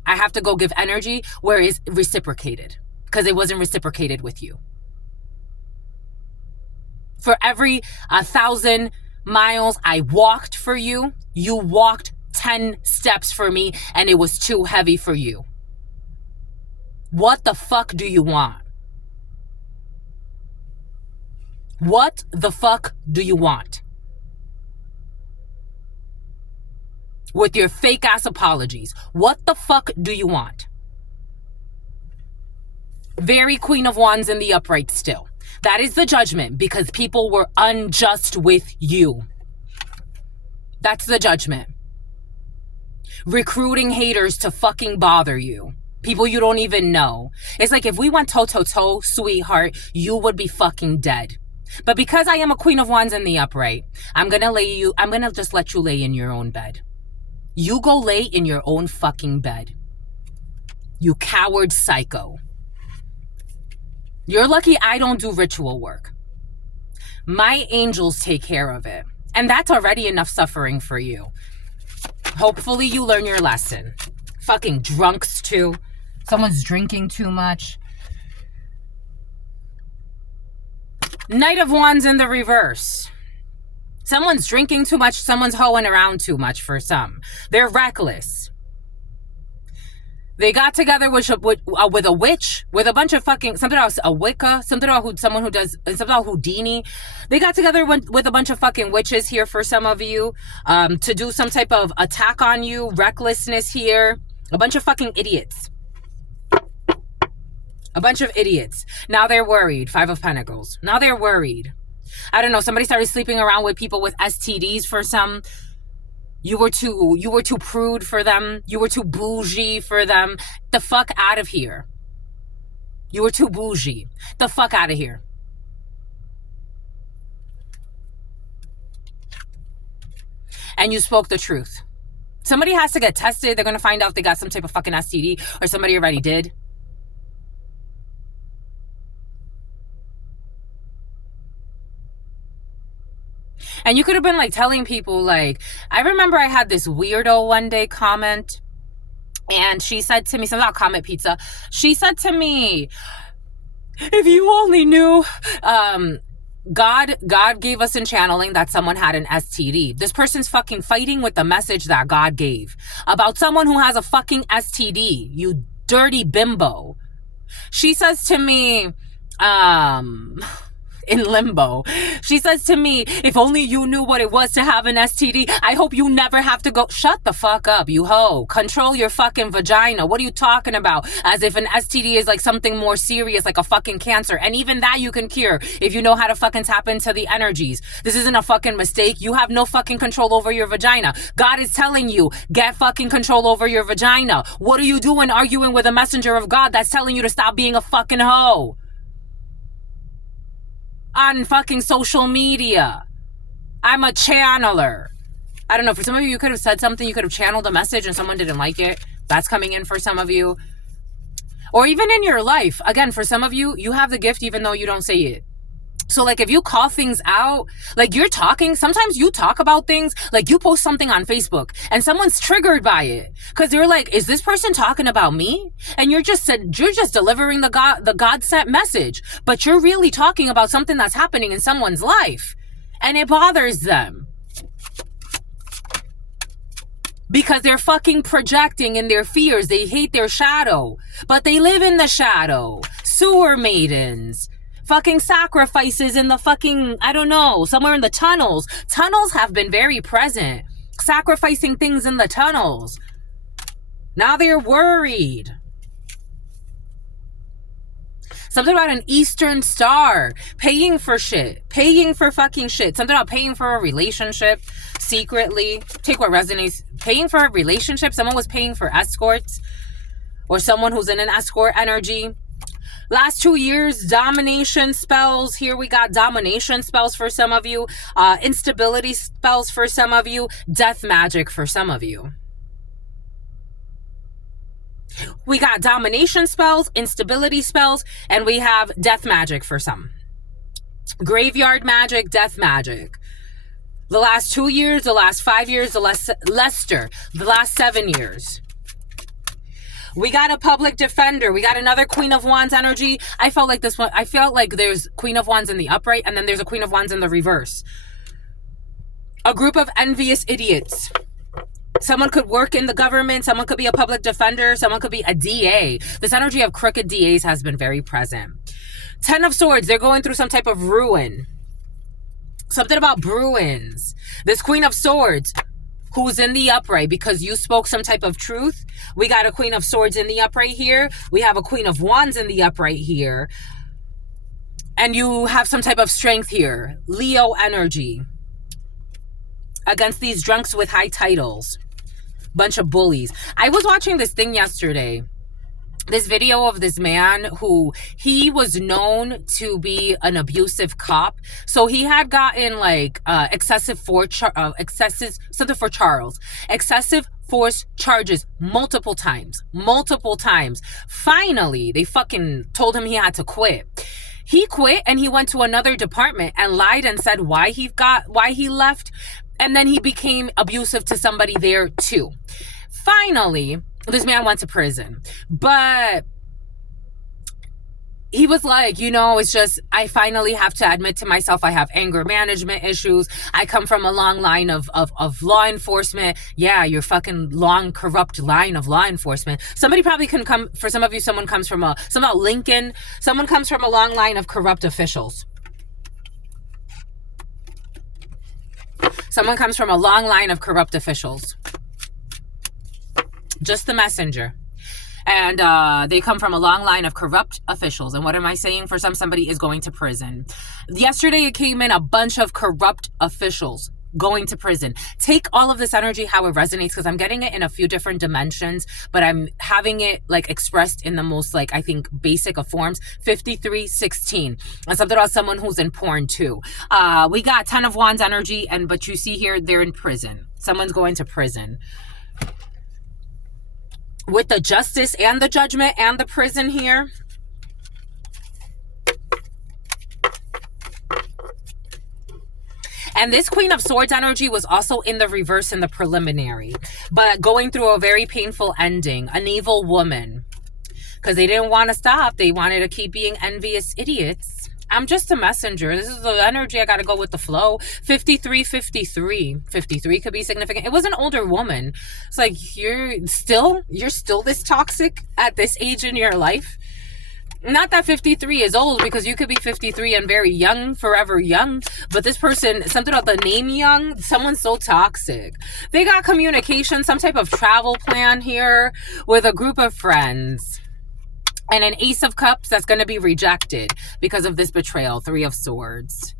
I have to go give energy where it's reciprocated. Because it wasn't reciprocated with you. For every 1,000 miles I walked for you, you walked 10 steps for me and it was too heavy for you. What the fuck do you want? What the fuck do you want? With your fake ass apologies. What the fuck do you want? Very Queen of Wands in the upright still. That is the judgment because people were unjust with you. That's the judgment. Recruiting haters to fucking bother you. People you don't even know. It's like if we went toe-to-toe, sweetheart, you would be fucking dead. But because I am a Queen of Wands in the upright, I'm gonna just let you lay in your own bed. You go lay in your own fucking bed. You coward psycho. You're lucky I don't do ritual work. My angels take care of it. And that's already enough suffering for you. Hopefully you learn your lesson. Fucking drunks too. Someone's drinking too much. Knight of Wands in the reverse. Someone's drinking too much. Someone's hoeing around too much for some. They're reckless. They got together with a witch, with a bunch of fucking, something else, a Wicca, something about someone who does, something about Houdini. They got together with a bunch of fucking witches here for some of you, to do some type of attack on you, recklessness here. A bunch of fucking idiots. A bunch of idiots. Now they're worried. 5 of Pentacles. Now they're worried. I don't know. Somebody started sleeping around with people with STDs for some. You were too prude for them. You were too bougie for them. The fuck out of here. You were too bougie. The fuck out of here. And you spoke the truth. Somebody has to get tested. They're going to find out they got some type of fucking STD, or somebody already did. And you could have been like telling people, like, I remember I had this weirdo one day comment, and she said to me, something about Comet Pizza. She said to me, if you only knew, God gave us in channeling that someone had an STD. This person's fucking fighting with the message that God gave about someone who has a fucking STD, you dirty bimbo. She says to me, in limbo. She says to me, if only you knew what it was to have an STD, I hope you never have to go. Shut the fuck up, you hoe. Control your fucking vagina. What are you talking about? As if an STD is like something more serious, like a fucking cancer. And even that you can cure if you know how to fucking tap into the energies. This isn't a fucking mistake. You have no fucking control over your vagina. God is telling you, get fucking control over your vagina. What are you doing arguing with a messenger of God that's telling you to stop being a fucking hoe? On fucking social media. I'm a channeler. I don't know, for some of you could have said something, you could have channeled a message and someone didn't like it. That's coming in for some of you. Or even in your life. Again, for some of you, you have the gift even though you don't say it. So like if you call things out, like you're talking, sometimes you talk about things, like you post something on Facebook and someone's triggered by it because they're like, is this person talking about me? And you're just delivering the God sent message, but you're really talking about something that's happening in someone's life and it bothers them because they're fucking projecting in their fears. They hate their shadow, but they live in the shadow. Sewer maidens. Fucking sacrifices in the fucking, I don't know, somewhere in the tunnels. Tunnels have been very present. Sacrificing things in the tunnels. Now they're worried. Something about an Eastern Star. Paying for shit. Paying for fucking shit. Something about paying for a relationship secretly. Take what resonates. Paying for a relationship. Someone was paying for escorts. Or someone who's in an escort energy. Last 2 years, domination spells. Here we got domination spells for some of you. Instability spells for some of you. Death magic for some of you. We got domination spells, instability spells, and we have death magic for some. Graveyard magic, death magic. The last 2 years, the last 5 years, the last 7 years. We got a public defender. We got another Queen of Wands energy. I felt like this one. I felt like there's Queen of Wands in the upright and then there's a Queen of Wands in the reverse. A group of envious idiots. Someone could work in the government. Someone could be a public defender. Someone could be a DA. This energy of crooked DAs has been very present. 10 of Swords. They're going through some type of ruin. Something about Bruins. This Queen of Swords, who's in the upright because you spoke some type of truth. We got a Queen of Swords in the upright here. We have a Queen of Wands in the upright here. And you have some type of strength here. Leo energy. Against these drunks with high titles. Bunch of bullies. I was watching this thing yesterday. This video of this man who he was known to be an abusive cop. So he had gotten like excessive force charges multiple times. Finally, they fucking told him he had to quit. He quit and he went to another department and lied and said why he left. And then he became abusive to somebody there too. Finally, this man went to prison, but he was like, you know, it's just, I finally have to admit to myself I have anger management issues. I come from a long line of law enforcement. Yeah, your fucking long, corrupt line of law enforcement. Somebody probably can come, for some of you, someone comes from Lincoln. Someone comes from a long line of corrupt officials. Someone comes from a long line of corrupt officials. Just the messenger. And they come from a long line of corrupt officials. And what am I saying? For somebody is going to prison. Yesterday, it came in a bunch of corrupt officials going to prison. Take all of this energy, how it resonates, because I'm getting it in a few different dimensions, but I'm having it like expressed in the most, like, I think, basic of forms. 5316. And something about someone who's in porn too. We got 10 of Wands energy, but you see here, they're in prison. Someone's going to prison. With the justice and the judgment and the prison here. And this Queen of Swords energy was also in the reverse in the preliminary, but going through a very painful ending. An evil woman. Because they didn't want to stop. They wanted to keep being envious idiots. I'm just a messenger. This is the energy. I got to go with the flow. 53. 53 could be significant. It was an older woman. It's like, you're still this toxic at this age in your life. Not that 53 is old, because you could be 53 and very young, forever young. But this person, something about the name young, someone's so toxic. They got communication, some type of travel plan here with a group of friends. And an Ace of Cups that's going to be rejected because of this betrayal. 3 of Swords.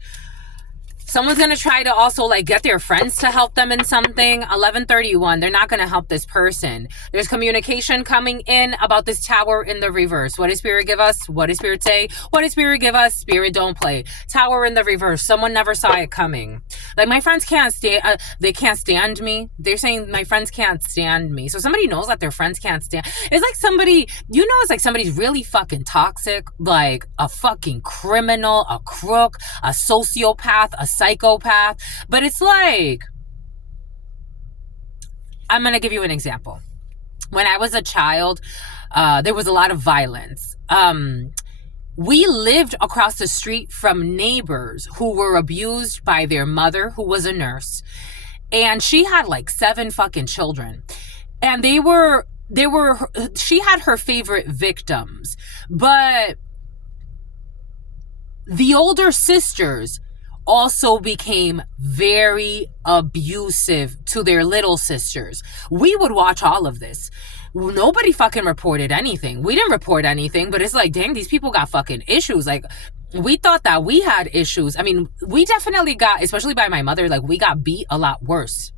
Someone's going to try to also like get their friends to help them in something. 1131. They're not going to help this person. There's communication coming in about this Tower in the reverse. What does Spirit give us? What does Spirit say? What does Spirit give us? Spirit, don't play. Tower in the reverse. Someone never saw it coming. Like, my friends can't stand, they can't stand me. They're saying my friends can't stand me. So somebody knows that their friends can't stand. It's like somebody, you know, it's like somebody's really fucking toxic, like a fucking criminal, a crook, a sociopath, a psychopath. But it's like, I'm going to give you an example. When I was a child, there was a lot of violence. We lived across the street from neighbors who were abused by their mother, who was a nurse. And she had like 7 fucking children. And she had her favorite victims. But the older sisters also became very abusive to their little sisters. We would watch all of this. Nobody fucking reported anything. We didn't report anything, but it's like, dang, these people got fucking issues. Like, we thought that we had issues. I mean, we definitely got, especially by my mother, like, we got beat a lot worse.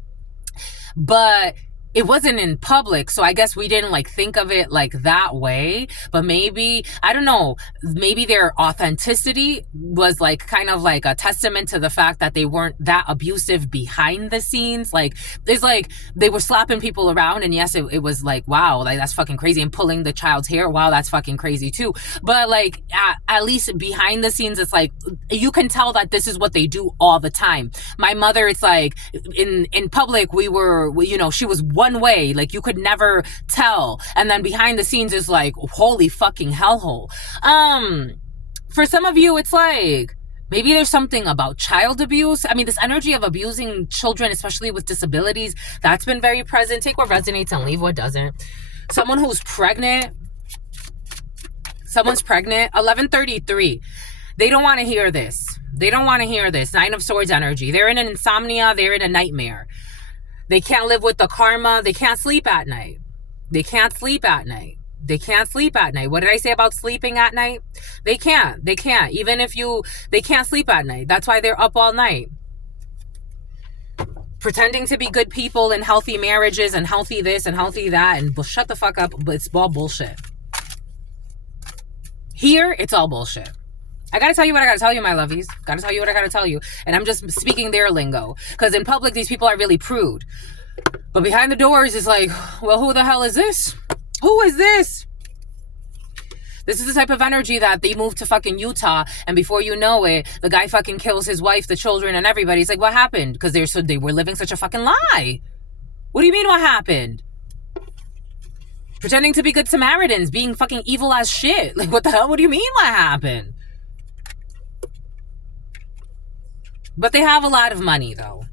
But it wasn't in public, so I guess we didn't like think of it like that way. But maybe, I don't know, maybe their authenticity was like kind of like a testament to the fact that they weren't that abusive behind the scenes. Like, it's like they were slapping people around, and yes, it was like, wow, like that's fucking crazy. And pulling the child's hair, wow, that's fucking crazy too. But like at least behind the scenes, it's like you can tell that this is what they do all the time. My mother, it's like in public, we were, you know, she was one way, like you could never tell, and then behind the scenes is like, holy fucking hellhole. For some of you, it's like maybe there's something about child abuse. I mean, this energy of abusing children, especially with disabilities, that's been very present. Take what resonates and leave what doesn't. Someone who's pregnant, someone's pregnant. 1133. They don't want to hear this. They don't want to hear this. 9 of Swords energy. They're in an insomnia. They're in a nightmare. They can't live with the karma. They can't sleep at night. They can't sleep at night. They can't sleep at night. What did I say about sleeping at night? They can't. They can't. Even if they can't sleep at night. That's why they're up all night. Pretending to be good people in healthy marriages and healthy this and healthy that. And shut the fuck up. But it's all bullshit. Here, it's all bullshit. I gotta tell you what I gotta tell you, my lovies. Gotta tell you what I gotta tell you. And I'm just speaking their lingo. Because in public, these people are really prude. But behind the doors, it's like, well, who the hell is this? Who is this? This is the type of energy that they move to fucking Utah, and before you know it, the guy fucking kills his wife, the children, and everybody. It's like, what happened? Because they were living such a fucking lie. What do you mean what happened? Pretending to be good Samaritans, being fucking evil as shit. Like, what the hell? What do you mean what happened? But they have a lot of money, though.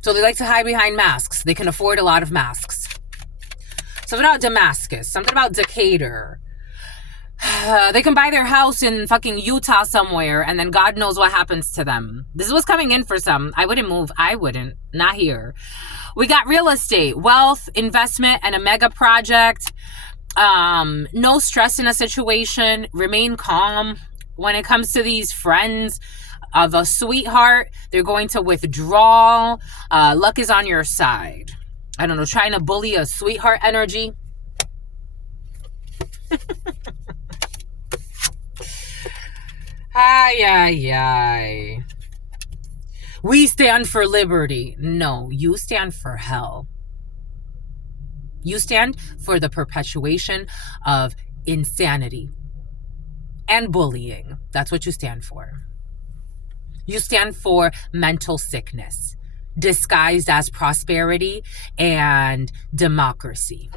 So they like to hide behind masks. They can afford a lot of masks. Something about Damascus. Something about Decatur. They can buy their house in fucking Utah somewhere, and then God knows what happens to them. This is what's coming in for some. I wouldn't move. I wouldn't. Not here. We got real estate, wealth, investment, and a mega project. No stress in a situation. Remain calm. When it comes to these friends of a sweetheart, they're going to withdraw. Luck is on your side. I don't know, trying to bully a sweetheart energy. Ay. We stand for liberty. No, you stand for hell. You stand for the perpetuation of insanity and bullying. That's what you stand for. You stand for mental sickness, disguised as prosperity and democracy.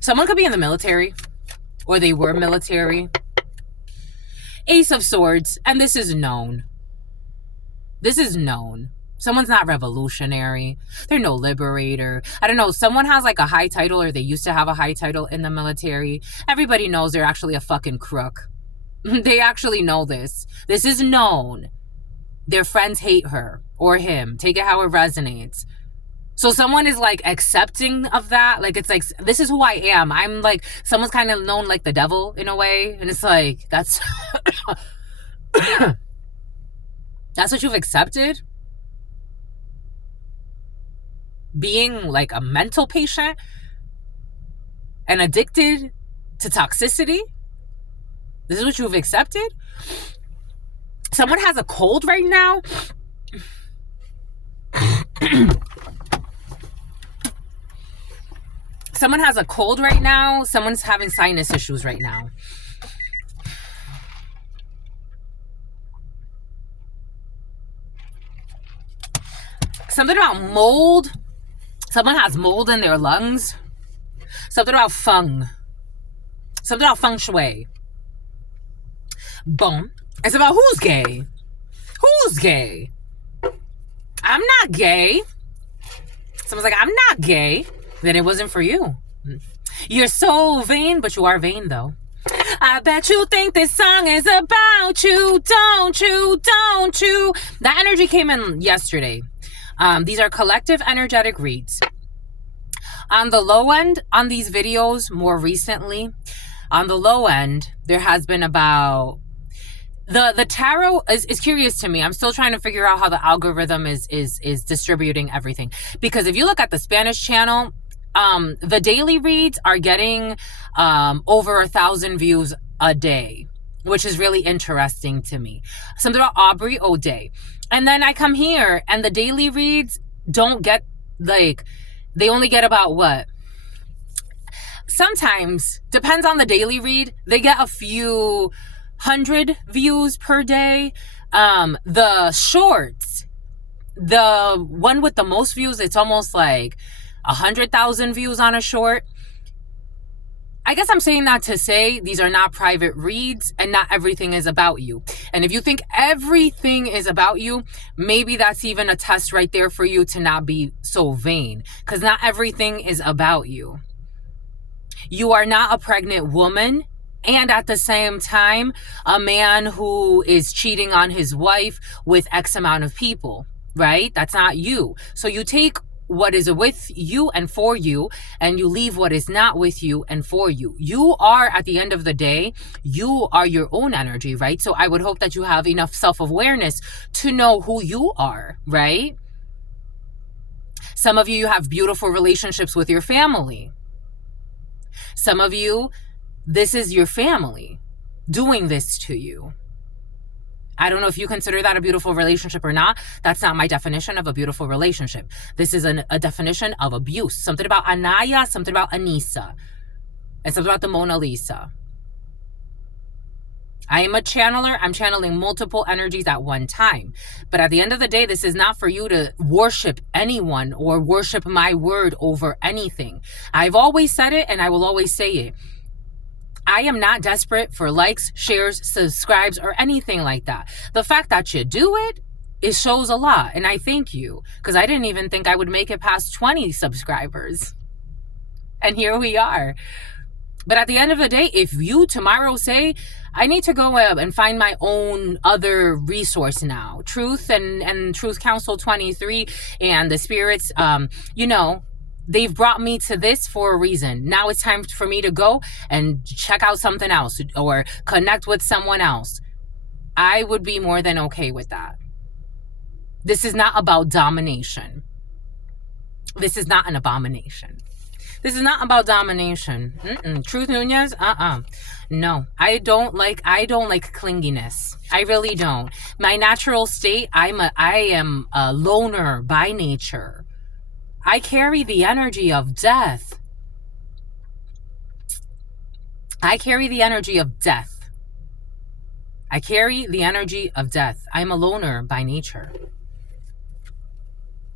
Someone could be in the military, or they were military. Ace of Swords, and this is known. This is known. Someone's not revolutionary. They're no liberator. I don't know. Someone has like a high title, or they used to have a high title in the military. Everybody knows they're actually a fucking crook. They actually know this. This is known. Their friends hate her or him. Take it how it resonates. So someone is like accepting of that. Like, it's like, this is who I am. I'm like, someone's kind of known like the devil in a way. And it's like, that's, that's what you've accepted? Being like a mental patient and addicted to toxicity? This is what you've accepted? Someone has a cold right now. Someone has a cold right now. Someone's having sinus issues right now. Something about mold. Someone has mold in their lungs. Something about feng. Something about feng shui. Boom. It's about who's gay. Who's gay? I'm not gay. Someone's like, I'm not gay. Then it wasn't for you. You're so vain, but you are vain though. I bet you think this song is about you. Don't you? Don't you? That energy came in yesterday. These are collective energetic reads. On the low end, on these videos more recently, on the low end, there has been about... The tarot is curious to me. I'm still trying to figure out how the algorithm is distributing everything. Because if you look at the Spanish channel, the daily reads are getting over 1,000 views a day, which is really interesting to me. Something about Aubrey O'Day. And then I come here and the daily reads don't get, like, they only get about what? Sometimes, depends on the daily read, they get a few 100 views per day. The shorts, the one with the most views, it's almost like 100,000 views on a short. I guess I'm saying that to say these are not private reads and not everything is about you. And if you think everything is about you, maybe that's even a test right there for you to not be so vain, because not everything is about you. You are not a pregnant woman. And at the same time, a man who is cheating on his wife with X amount of people, right? That's not you. So you take what is with you and for you, and you leave what is not with you and for you. You are, at the end of the day, you are your own energy, right? So I would hope that you have enough self-awareness to know who you are, right? Some of you have beautiful relationships with your family. Some of you, this is your family doing this to you. I don't know if you consider that a beautiful relationship or not. That's not my definition of a beautiful relationship. This is a definition of abuse. Something about Anaya, something about Anissa, and something about the Mona Lisa. I am a channeler. I'm channeling multiple energies at one time. But at the end of the day, this is not for you to worship anyone or worship my word over anything. I've always said it and I will always say it. I am not desperate for likes, shares, subscribes, or anything like that. The fact that you do it shows a lot. And I thank you, because I didn't even think I would make it past 20 subscribers. And here we are. But at the end of the day, if you tomorrow say, I need to go and find my own other resource now, Truth and Truth Council 23 and the spirits, they've brought me to this for a reason. Now it's time for me to go and check out something else or connect with someone else. I would be more than okay with that. This is not about domination. This is not an abomination. This is not about domination. Truth Nunez? No, I don't like clinginess. I really don't. My natural state, I am a loner by nature. I carry the energy of death. I carry the energy of death. I carry the energy of death. I am a loner by nature.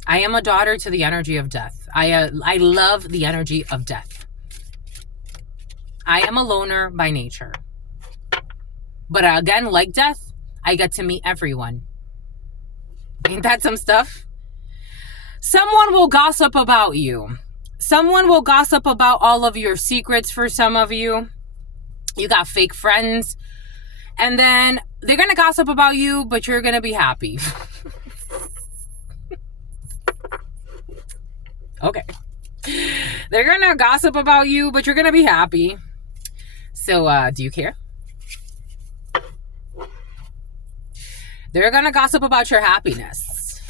I am a daughter to the energy of death. I love the energy of death. I am a loner by nature. But again, like death, I get to meet everyone. Ain't that some stuff? Someone will gossip about you. Someone will gossip about all of your secrets for some of you. You got fake friends. And then they're going to gossip about you, but you're going to be happy. Okay. They're going to gossip about you, but you're going to be happy. So, do you care? They're going to gossip about your happiness.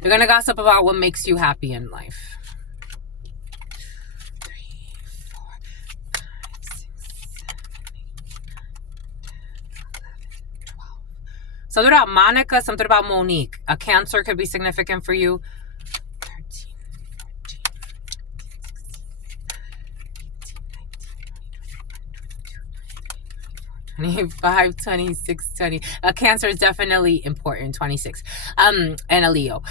They're going to gossip about what makes you happy in life. 3, 4, 5, 6, 7, 8, 9, 10, 11, 12. Something about Monica, something about Monique. A Cancer could be significant for you. 13, 14, 25, 26, 20. A Cancer is definitely important. 26. And a Leo.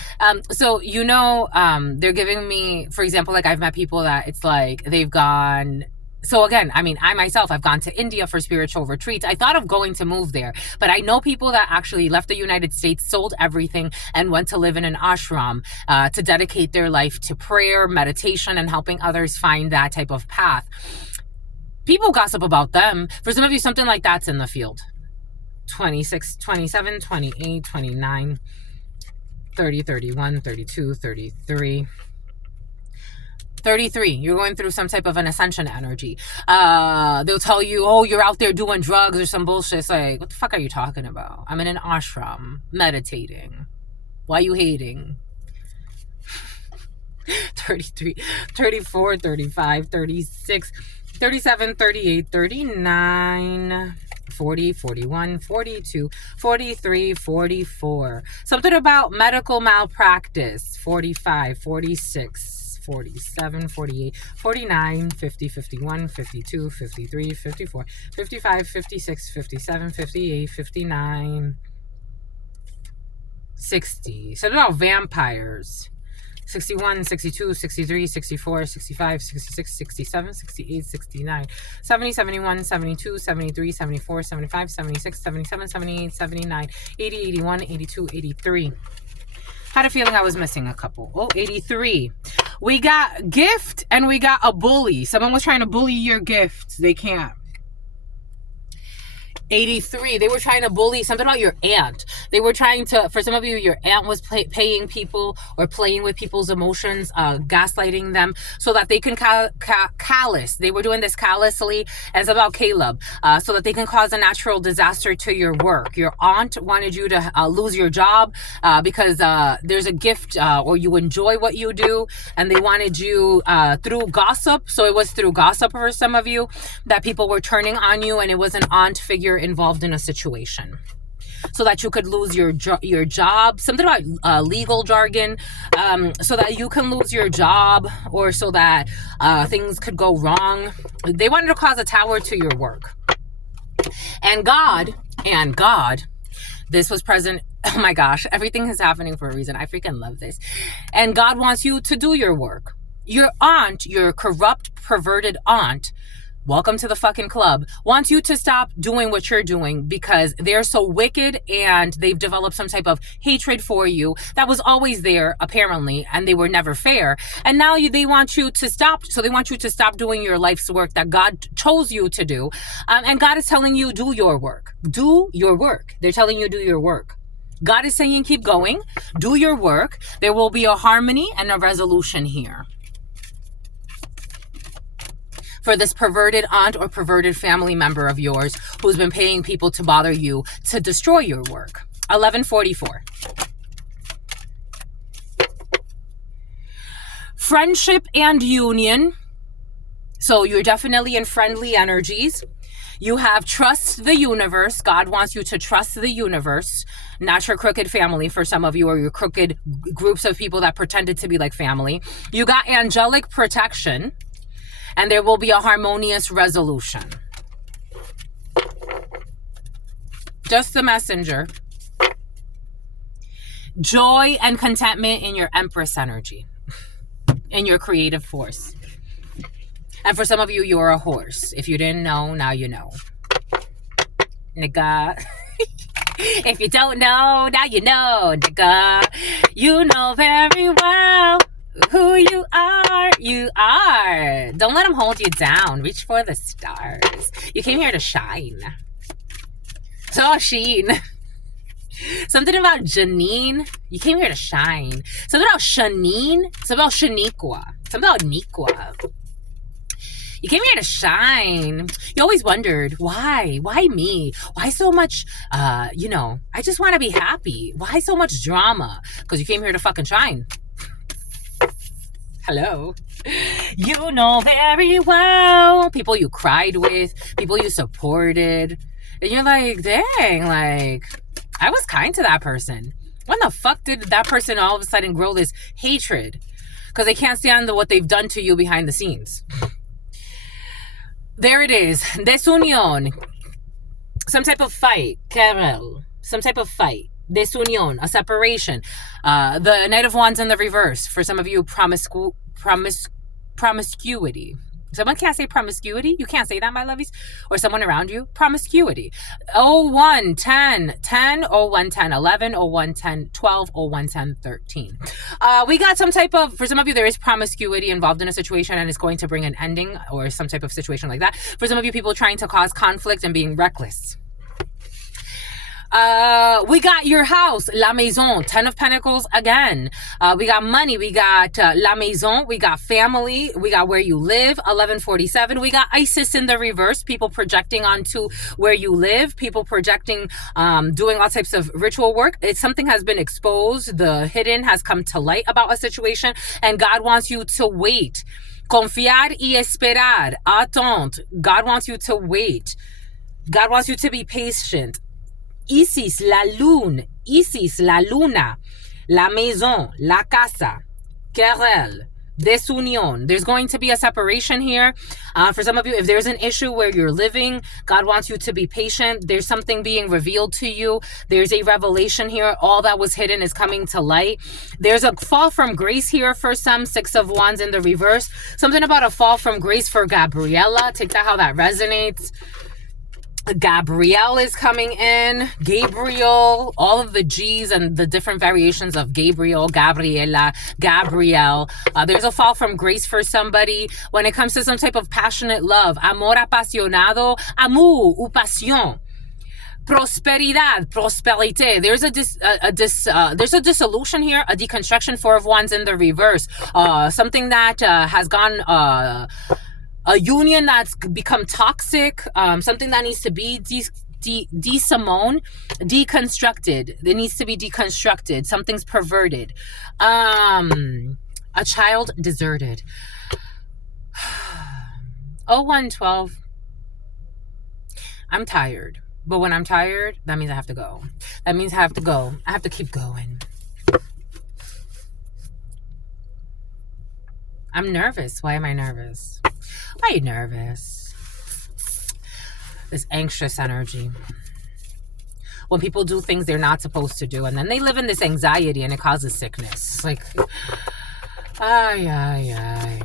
So, they're giving me, for example, like I've met people that it's like they've gone. So again, I mean, I myself, I've gone to India for spiritual retreats. I thought of going to move there, but I know people that actually left the United States, sold everything, and went to live in an ashram to dedicate their life to prayer, meditation, and helping others find that type of path. People gossip about them. For some of you, something like that's in the field. 26, 27, 28, 29, 30, 31, 32, 33. 33, you're going through some type of an ascension energy. They'll tell you, oh, you're out there doing drugs or some bullshit. It's like, what the fuck are you talking about? I'm in an ashram, meditating. Why are you hating? 33, 34, 35, 36, 37, 38, 39, 40, 41, 42, 43, 44. Something about medical malpractice. 45, 46. 47, 48, 49, 50, 51, 52, 53, 54, 55, 56, 57, 58, 59, 60. Something about vampires. 61, 62, 63, 64, 65, 66, 67, 68, 69, 70, 71, 72, 73, 74, 75, 76, 77, 78, 79, 80, 81, 82, 83. Had a feeling I was missing a couple. Oh, 83. We got gift and we got a bully. Someone was trying to bully your gift. They can't. 83. They were trying to bully something about your aunt. They were trying to, for some of you, your aunt was paying people or playing with people's emotions, gaslighting them so that they can callous. They were doing this callously. And it's about Caleb, so that they can cause a natural disaster to your work. Your aunt wanted you to lose your job because there's a gift or you enjoy what you do, and they wanted you through gossip. So it was through gossip for some of you that people were turning on you, and it was an aunt figure involved in a situation so that you could lose your job. Something about legal jargon, so that you can lose your job, or so that things could go wrong. They wanted to cause a tower to your work. And God, this was present. Oh my gosh, everything is happening for a reason. I freaking love this. And God wants you to do your work. Your aunt, your corrupt, perverted aunt, welcome to the fucking club, wants you to stop doing what you're doing because they're so wicked and they've developed some type of hatred for you that was always there, apparently, and they were never fair. And now they want you to stop. So they want you to stop doing your life's work that God chose you to do. And God is telling you, do your work. Do your work. They're telling you, do your work. God is saying, keep going. Do your work. There will be a harmony and a resolution here for this perverted aunt or perverted family member of yours who's been paying people to bother you to destroy your work. 1144. Friendship and union. So you're definitely in friendly energies. You have trust the universe. God wants you to trust the universe, not your crooked family for some of you, or your crooked groups of people that pretended to be like family. You got angelic protection. And there will be a harmonious resolution. Just the messenger. Joy and contentment in your Empress energy. In your creative force. And for some of you, you're a horse. If you didn't know, now you know. Nigga. If you don't know, now you know, nigga. You know very well who you are. You are. Don't let them hold you down. Reach for the stars. You came here to shine. So sheen. Something about Janine. You came here to shine. Something about Shanine. Something about Shaniqua. Something about Niqua. You came here to shine. You always wondered, why? Why me? Why so much, I just want to be happy. Why so much drama? Because you came here to fucking shine. Hello. You know very well. People you cried with. People you supported. And you're like, dang, like, I was kind to that person. When the fuck did that person all of a sudden grow this hatred? Because they can't stand what they've done to you behind the scenes. There it is. Desunión. Some type of fight. Querelle. Some type of fight. Desunión. A separation. The Knight of Wands in the reverse. For some of you, promiscuity. Someone can't say promiscuity. You can't say that, my lovies. Or someone around you. Promiscuity. 01, 10, 10, 01, 10, 11, 01, 10, 12, 01, 10, 13. We got some type of, for some of you, there is promiscuity involved in a situation and it's going to bring an ending or some type of situation like that. For some of you, people trying to cause conflict and being reckless. We got your house, La Maison, 10 of Pentacles again. We got money, we got La Maison, we got family, we got where you live, 1147. We got Isis in the reverse, people projecting onto where you live, people projecting, doing all types of ritual work. It's something has been exposed, the hidden has come to light about a situation, and God wants you to wait. Confiar y esperar, attente. God wants you to wait. God wants you to be patient. Isis, la lune, Isis, la luna, la maison, la casa, querelle, desunión. There's going to be a separation here. For some of you, if there's an issue where you're living, God wants you to be patient. There's something being revealed to you. There's a revelation here. All that was hidden is coming to light. There's a fall from grace here for some, 6 of Wands in the reverse. Something about a fall from grace for Gabriella. Take that how that resonates. Gabrielle is coming in. Gabriel, all of the G's and the different variations of Gabriel, Gabriela, Gabrielle. There's a fall from grace for somebody when it comes to some type of passionate love. Amor apasionado, amour ou passion. Prosperidad, prosperité. There's a dissolution here, a deconstruction, 4 of Wands in the reverse. Something that has gone a union that's become toxic, something that needs to be deconstructed. It needs to be deconstructed. Something's perverted. A child deserted. 0112. I'm tired. But when I'm tired, that means I have to go. That means I have to go. I have to keep going. I'm nervous. Why am I nervous? Why are you nervous? This anxious energy. When people do things they're not supposed to do, and then they live in this anxiety and it causes sickness. Like, ay.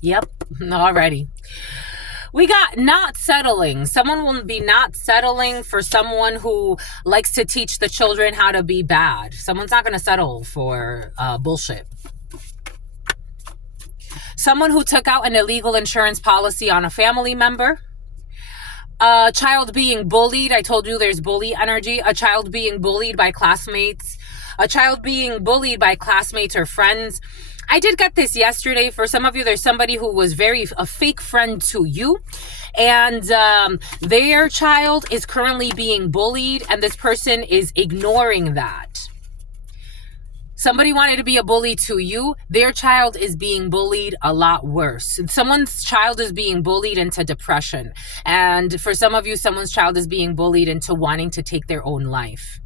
Yep, already. We got not settling. Someone will be not settling for someone who likes to teach the children how to be bad. Someone's not going to settle for bullshit. Someone who took out an illegal insurance policy on a family member. A child being bullied. I told you there's bully energy. A child being bullied by classmates. A child being bullied by classmates or friends. I did get this yesterday. For some of you, there's somebody who was a fake friend to you. And their child is currently being bullied. And this person is ignoring that. Somebody wanted to be a bully to you. Their child is being bullied a lot worse. Someone's child is being bullied into depression. And for some of you, someone's child is being bullied into wanting to take their own life.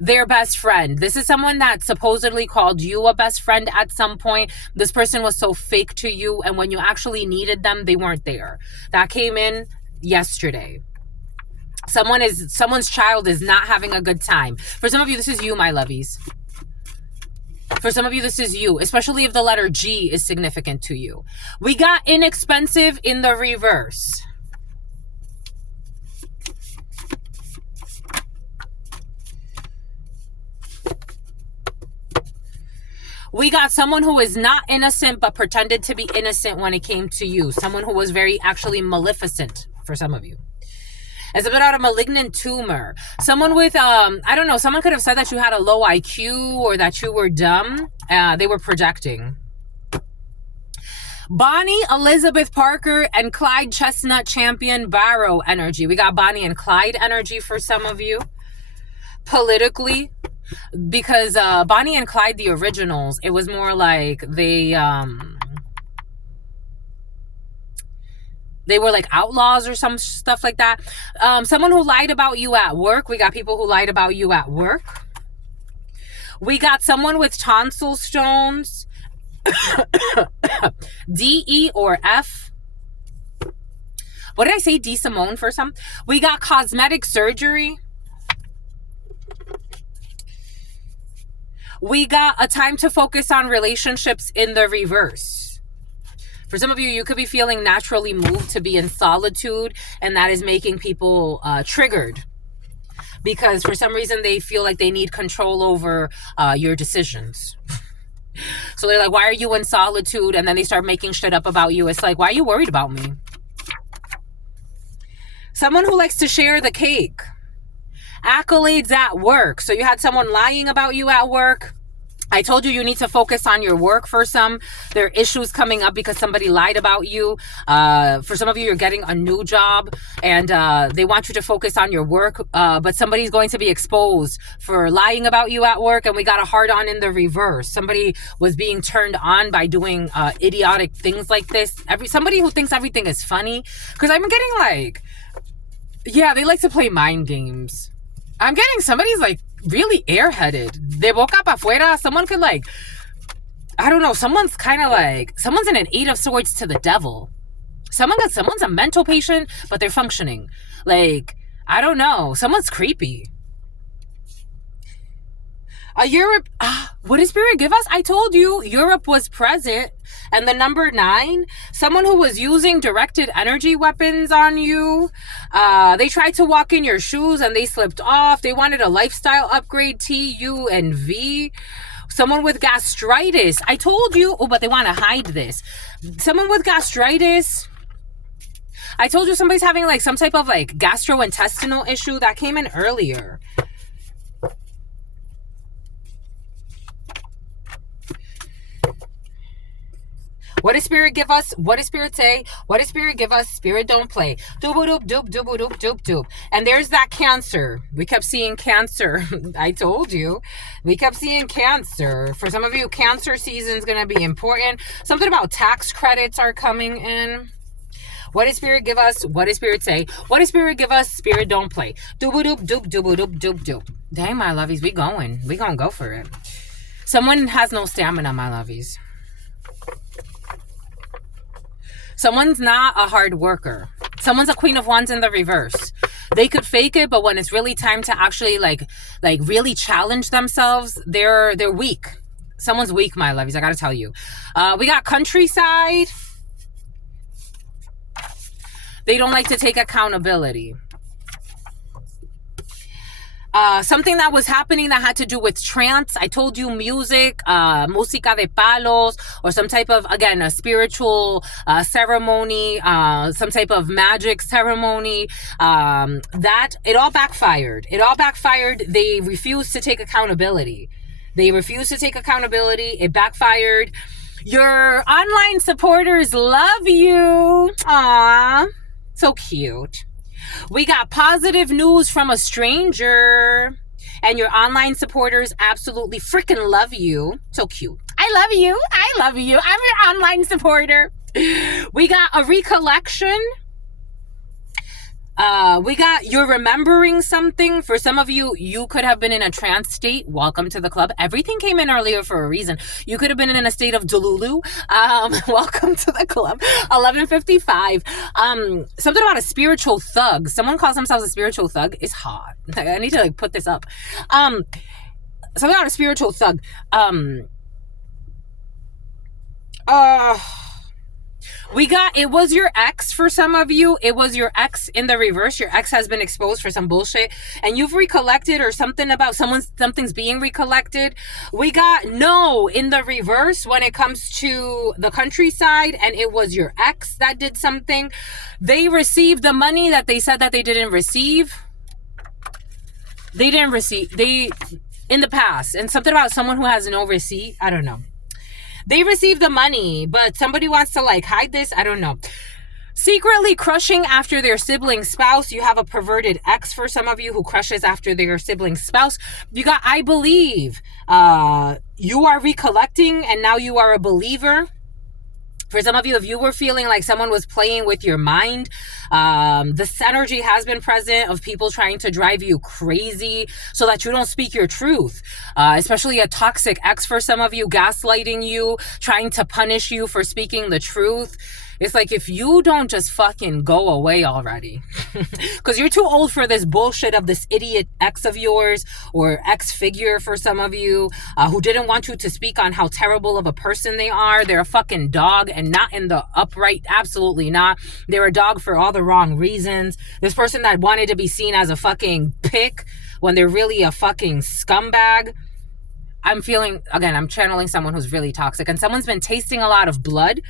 Their best friend. This is someone that supposedly called you a best friend at some point. This person was so fake to you, and when you actually needed them, they weren't there. That came in yesterday. Someone's child is not having a good time. For some of you, this is you, my lovies. For some of you, this is you, especially if the letter G is significant to you. We got inexpensive in the reverse. We got someone who is not innocent but pretended to be innocent when it came to you. Someone who was very actually maleficent for some of you. It's about a malignant tumor. Someone with, I don't know, someone could have said that you had a low IQ or that you were dumb. They were projecting. Bonnie Elizabeth Parker and Clyde Chestnut Champion Barrow energy. We got Bonnie and Clyde energy for some of you. Politically. Because Bonnie and Clyde, the originals, it was more like they were like outlaws or some stuff like that. Someone who lied about you at work. We got people who lied about you at work. We got someone with tonsil stones. D, E, or F. What did I say? D. Simone for some. We got cosmetic surgery. We got a time to focus on relationships in the reverse. For some of you, you could be feeling naturally moved to be in solitude, and that is making people triggered. Because for some reason, they feel like they need control over your decisions. So they're like, why are you in solitude? And then they start making shit up about you. It's like, why are you worried about me? Someone who likes to share the cake. Accolades at work. So you had someone lying about you at work. I told you you need to focus on your work for some. There are issues coming up because somebody lied about you. For some of you, you're getting a new job and they want you to focus on your work. But somebody's going to be exposed for lying about you at work. And we got a hard on in the reverse. Somebody was being turned on by doing idiotic things like this. Somebody who thinks everything is funny. Because I'm getting like, yeah, they like to play mind games. I'm getting somebody's like really airheaded. De boca pa fuera. Someone could like, I don't know. Someone's kind of like, someone's in an 8 of Swords to the devil. Someone's a mental patient, but they're functioning. Like, I don't know. Someone's creepy. Europe, what did Spirit give us? I told you Europe was present. And the number 9, someone who was using directed energy weapons on you. They tried to walk in your shoes and they slipped off. They wanted a lifestyle upgrade, T, U, and V. Someone with gastritis. I told you, but they want to hide this. Someone with gastritis. I told you somebody's having like some type of like gastrointestinal issue that came in earlier. What does Spirit give us? What does Spirit say? What does Spirit give us? Spirit don't play. Doop doop doop doop doop doop. And there's that Cancer. We kept seeing Cancer. I told you. We kept seeing Cancer. For some of you, Cancer season is going to be important. Something about tax credits are coming in. What does Spirit give us? What does Spirit say? What does Spirit give us? Spirit don't play. Doop doop doop doop doop doop doop. Dang, my lovies, we going. We gonna go for it. Someone has no stamina, my lovies. Someone's not a hard worker. Someone's a Queen of Wands in the reverse. They could fake it, but when it's really time to actually like really challenge themselves, they're weak. Someone's weak, my lovies. I gotta tell you. We got countryside. They don't like to take accountability. Something that was happening that had to do with trance. I told you music, música de palos, or some type of, again, a spiritual ceremony, some type of magic ceremony. That, it all backfired. It all backfired. They refused to take accountability. It backfired. Your online supporters love you. Aww. So cute. We got positive news from a stranger. And your online supporters absolutely freaking love you. So cute. I love you. I'm your online supporter. We got a recollection. We got you're remembering something. For some of you, you could have been in a trance state. Welcome to the club. Everything came in earlier for a reason. You could have been in a state of delulu. Welcome to the club. 11:55. Something about a spiritual thug. Someone calls themselves a spiritual thug. It's hot. I need to like put this up. Something about a spiritual thug. Uh, it was your ex for some of you. It was your ex in the reverse. Your ex has been exposed for some bullshit and you've recollected or something about something's being recollected. We got no in the reverse when it comes to the countryside, and it was your ex that did something. They received the money that they said that they didn't receive. They didn't receive. In the past, and something about someone who has no receipt. I don't know. They received the money, but somebody wants to like hide this. I don't know. Secretly crushing after their sibling spouse. You have a perverted ex for some of you who crushes after their sibling spouse. You got, I believe, you are recollecting and now you are a believer. For some of you, if you were feeling like someone was playing with your mind, this energy has been present of people trying to drive you crazy so that you don't speak your truth. Especially a toxic ex for some of you, gaslighting you, trying to punish you for speaking the truth. It's like, if you don't just fucking go away already, because you're too old for this bullshit of this idiot ex of yours, or ex figure for some of you, who didn't want you to speak on how terrible of a person they are. They're a fucking dog, and not in the upright, absolutely not. They're a dog for all the wrong reasons. This person that wanted to be seen as a fucking pick when they're really a fucking scumbag. I'm feeling, again, I'm channeling someone who's really toxic, and someone's been tasting a lot of blood.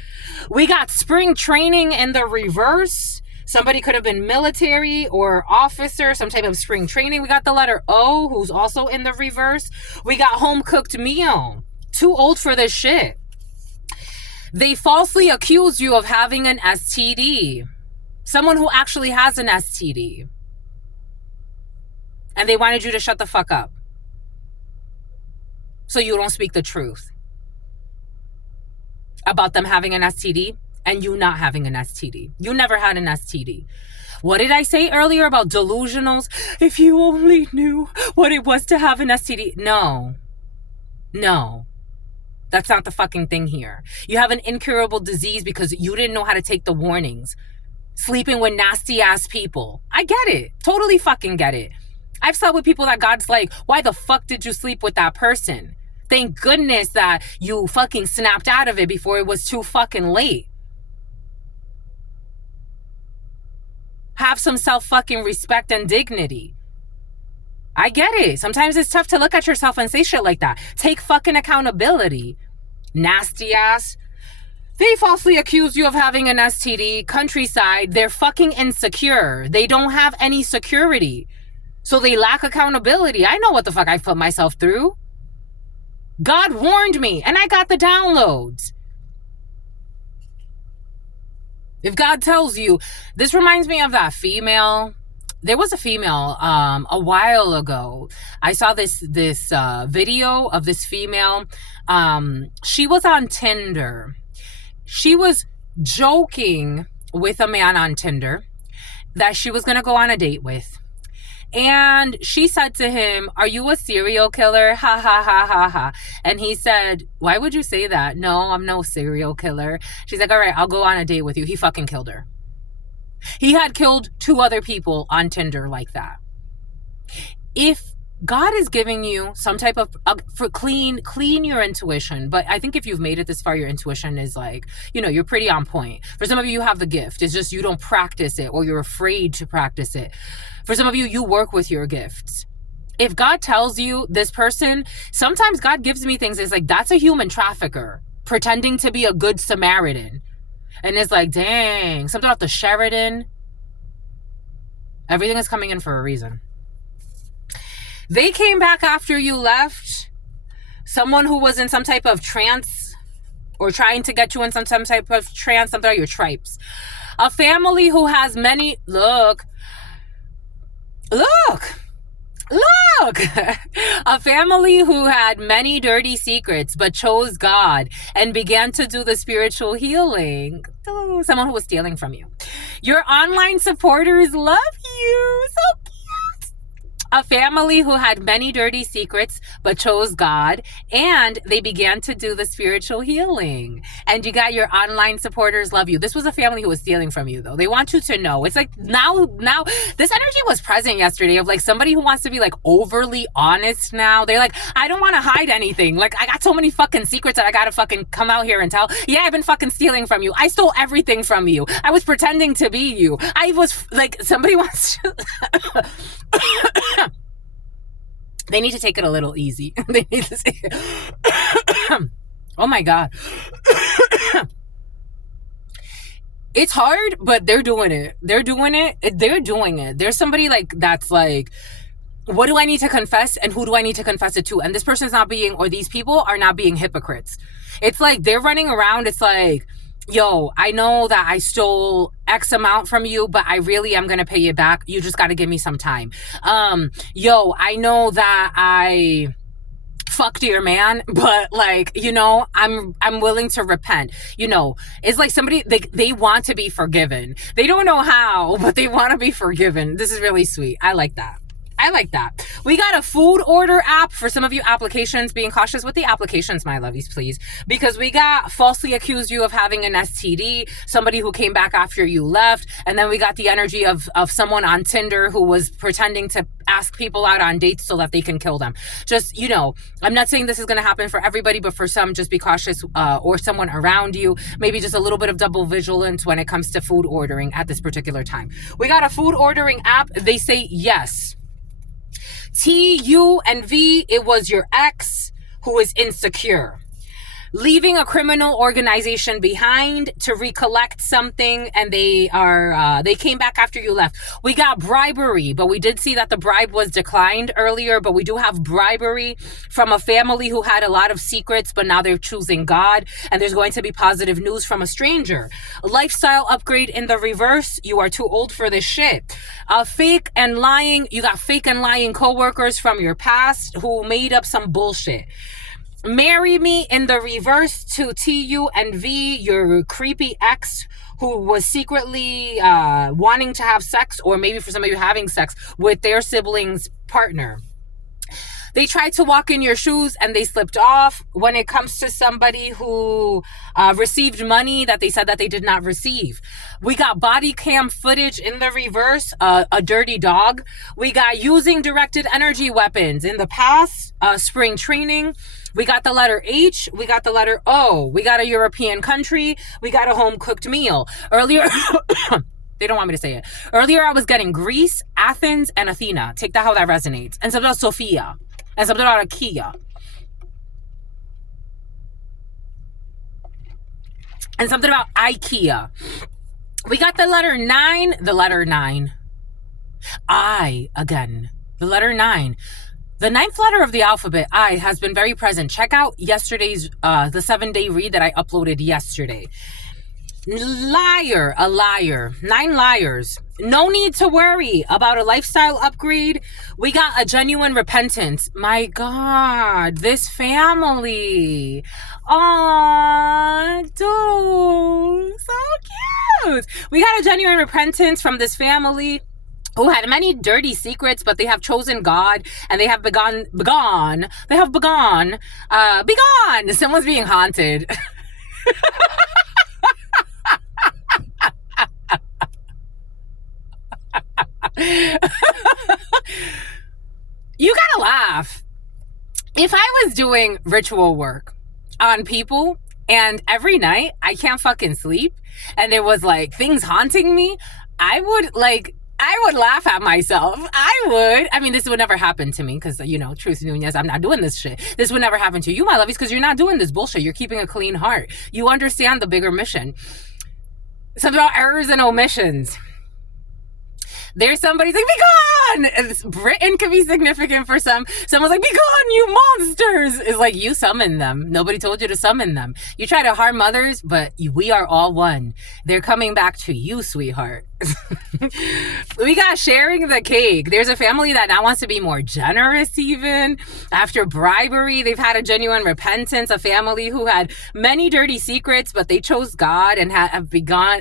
We got spring training in the reverse. Somebody could have been military or officer, some type of spring training. We got the letter O, who's also in the reverse. We got home cooked meal. Too old for this shit. They falsely accused you of having an STD. Someone who actually has an STD. And they wanted you to shut the fuck up, so you don't speak the truth about them having an STD and you not having an STD. You never had an STD. What did I say earlier about delusionals? If you only knew what it was to have an STD. No. That's not the fucking thing here. You have an incurable disease because you didn't know how to take the warnings. Sleeping with nasty ass people. I get it. Totally fucking get it. I've slept with people that God's like, why the fuck did you sleep with that person? Thank goodness that you fucking snapped out of it before it was too fucking late. Have some self-fucking respect and dignity. I get it. Sometimes it's tough to look at yourself and say shit like that. Take fucking accountability. Nasty ass. They falsely accuse you of having an STD. Countryside. They're fucking insecure. They don't have any security. So they lack accountability. I know what the fuck I've put myself through. God warned me, and I got the downloads. If God tells you, this reminds me of that female. There was a female a while ago. I saw this video of this female. She was on Tinder. She was joking with a man on Tinder that she was going to go on a date with. And she said to him, are you a serial killer? Ha, ha, ha, ha, ha. And he said, why would you say that? No, I'm no serial killer. She's like, all right, I'll go on a date with you. He fucking killed her. He had killed 2 other people on Tinder like that. If God is giving you some type of, for clean your intuition. But I think if you've made it this far, your intuition is like, you're pretty on point. For some of you have the gift. It's just you don't practice it, or you're afraid to practice it. For some of you, you work with your gifts. If God tells you this person, sometimes God gives me things. It's like, that's a human trafficker pretending to be a good Samaritan. And it's like, dang, something off the Sheridan. Everything is coming in for a reason. They came back after you left. Someone who was in some type of trance, or trying to get you in some type of trance, something are your tripes. A family who has many, look. A family who had many dirty secrets but chose God and began to do the spiritual healing. Someone who was stealing from you. Your online supporters love you. So cute. A family who had many dirty secrets but chose God, and they began to do the spiritual healing. And you got your online supporters love you. This was a family who was stealing from you, though. They want you to know. It's like now this energy was present yesterday of like somebody who wants to be like overly honest now. They're like, I don't want to hide anything. Like, I got so many fucking secrets that I gotta fucking come out here and tell. Yeah, I've been fucking stealing from you. I stole everything from you. I was pretending to be you. I was like, somebody wants to they need to take it a little easy. They need to say, oh my God. It's hard, but they're doing it. They're doing it. They're doing it. There's somebody like that's like, what do I need to confess and who do I need to confess it to? And this person's not being, or these people are not being hypocrites. It's like they're running around. It's like, yo, I know that I stole X amount from you, but I really am going to pay you back. You just got to give me some time. Yo, I know that I fucked your man, but like, you know, I'm willing to repent. You know, it's like somebody, they want to be forgiven. They don't know how, but they want to be forgiven. This is really sweet. I like that. I like that. We got a food order app for some of you applications. Being cautious with the applications, my lovies, please. Because we got falsely accused you of having an STD, somebody who came back after you left. And then we got the energy of someone on Tinder who was pretending to ask people out on dates so that they can kill them. Just, you know, I'm not saying this is going to happen for everybody, but for some, just be cautious, or someone around you. Maybe just a little bit of double vigilance when it comes to food ordering at this particular time. We got a food ordering app. They say yes. T, U, and V, it was your ex who is insecure. Leaving a criminal organization behind to recollect something, and they came back after you left. We got bribery, but we did see that the bribe was declined earlier, but we do have bribery from a family who had a lot of secrets, but now they're choosing God, and there's going to be positive news from a stranger. A lifestyle upgrade in the reverse. You are too old for this shit. Fake and lying. You got fake and lying coworkers from your past who made up some bullshit. Marry me in the reverse to T, U, and V, your creepy ex who was secretly wanting to have sex, or maybe for some of you having sex with their sibling's partner. They tried to walk in your shoes and they slipped off. When it comes to somebody who received money that they said that they did not receive. We got body cam footage in the reverse, a dirty dog. We got using directed energy weapons in the past, spring training. We got the letter H. We got the letter O. We got a European country. We got a home cooked meal. Earlier, they don't want me to say it. Earlier, I was getting Greece, Athens, and Athena. Take that how that resonates. And something about Sophia. And something about Ikea. And something about IKEA. We got the letter 9. The letter 9. I, again. The letter 9. The 9th letter of the alphabet, I, has been very present. Check out yesterday's, the 7-day read that I uploaded yesterday. Liar, a liar. 9 liars. No need to worry about a lifestyle upgrade. We got a genuine repentance. My God, this family. Aw, dude, so cute. We got a genuine repentance from this family who had many dirty secrets, but they have chosen God, and they have begone. Someone's being haunted. You gotta laugh. If I was doing ritual work on people and every night I can't fucking sleep and there was like things haunting me, I would laugh at myself. I mean, this would never happen to me because, you know, Truth Nunez, I'm not doing this shit. This would never happen to you, my lovies, because you're not doing this bullshit. You're keeping a clean heart. You understand the bigger mission. Something about errors and omissions. There's somebody's like, be gone! Britain could be significant for some. Someone's like, be gone, you monsters! It's like, you summon them. Nobody told you to summon them. You try to harm others, but we are all one. They're coming back to you, sweetheart. We got sharing the cake. There's a family that now wants to be more generous even. After bribery, they've had a genuine repentance. A family who had many dirty secrets, but they chose God and have begun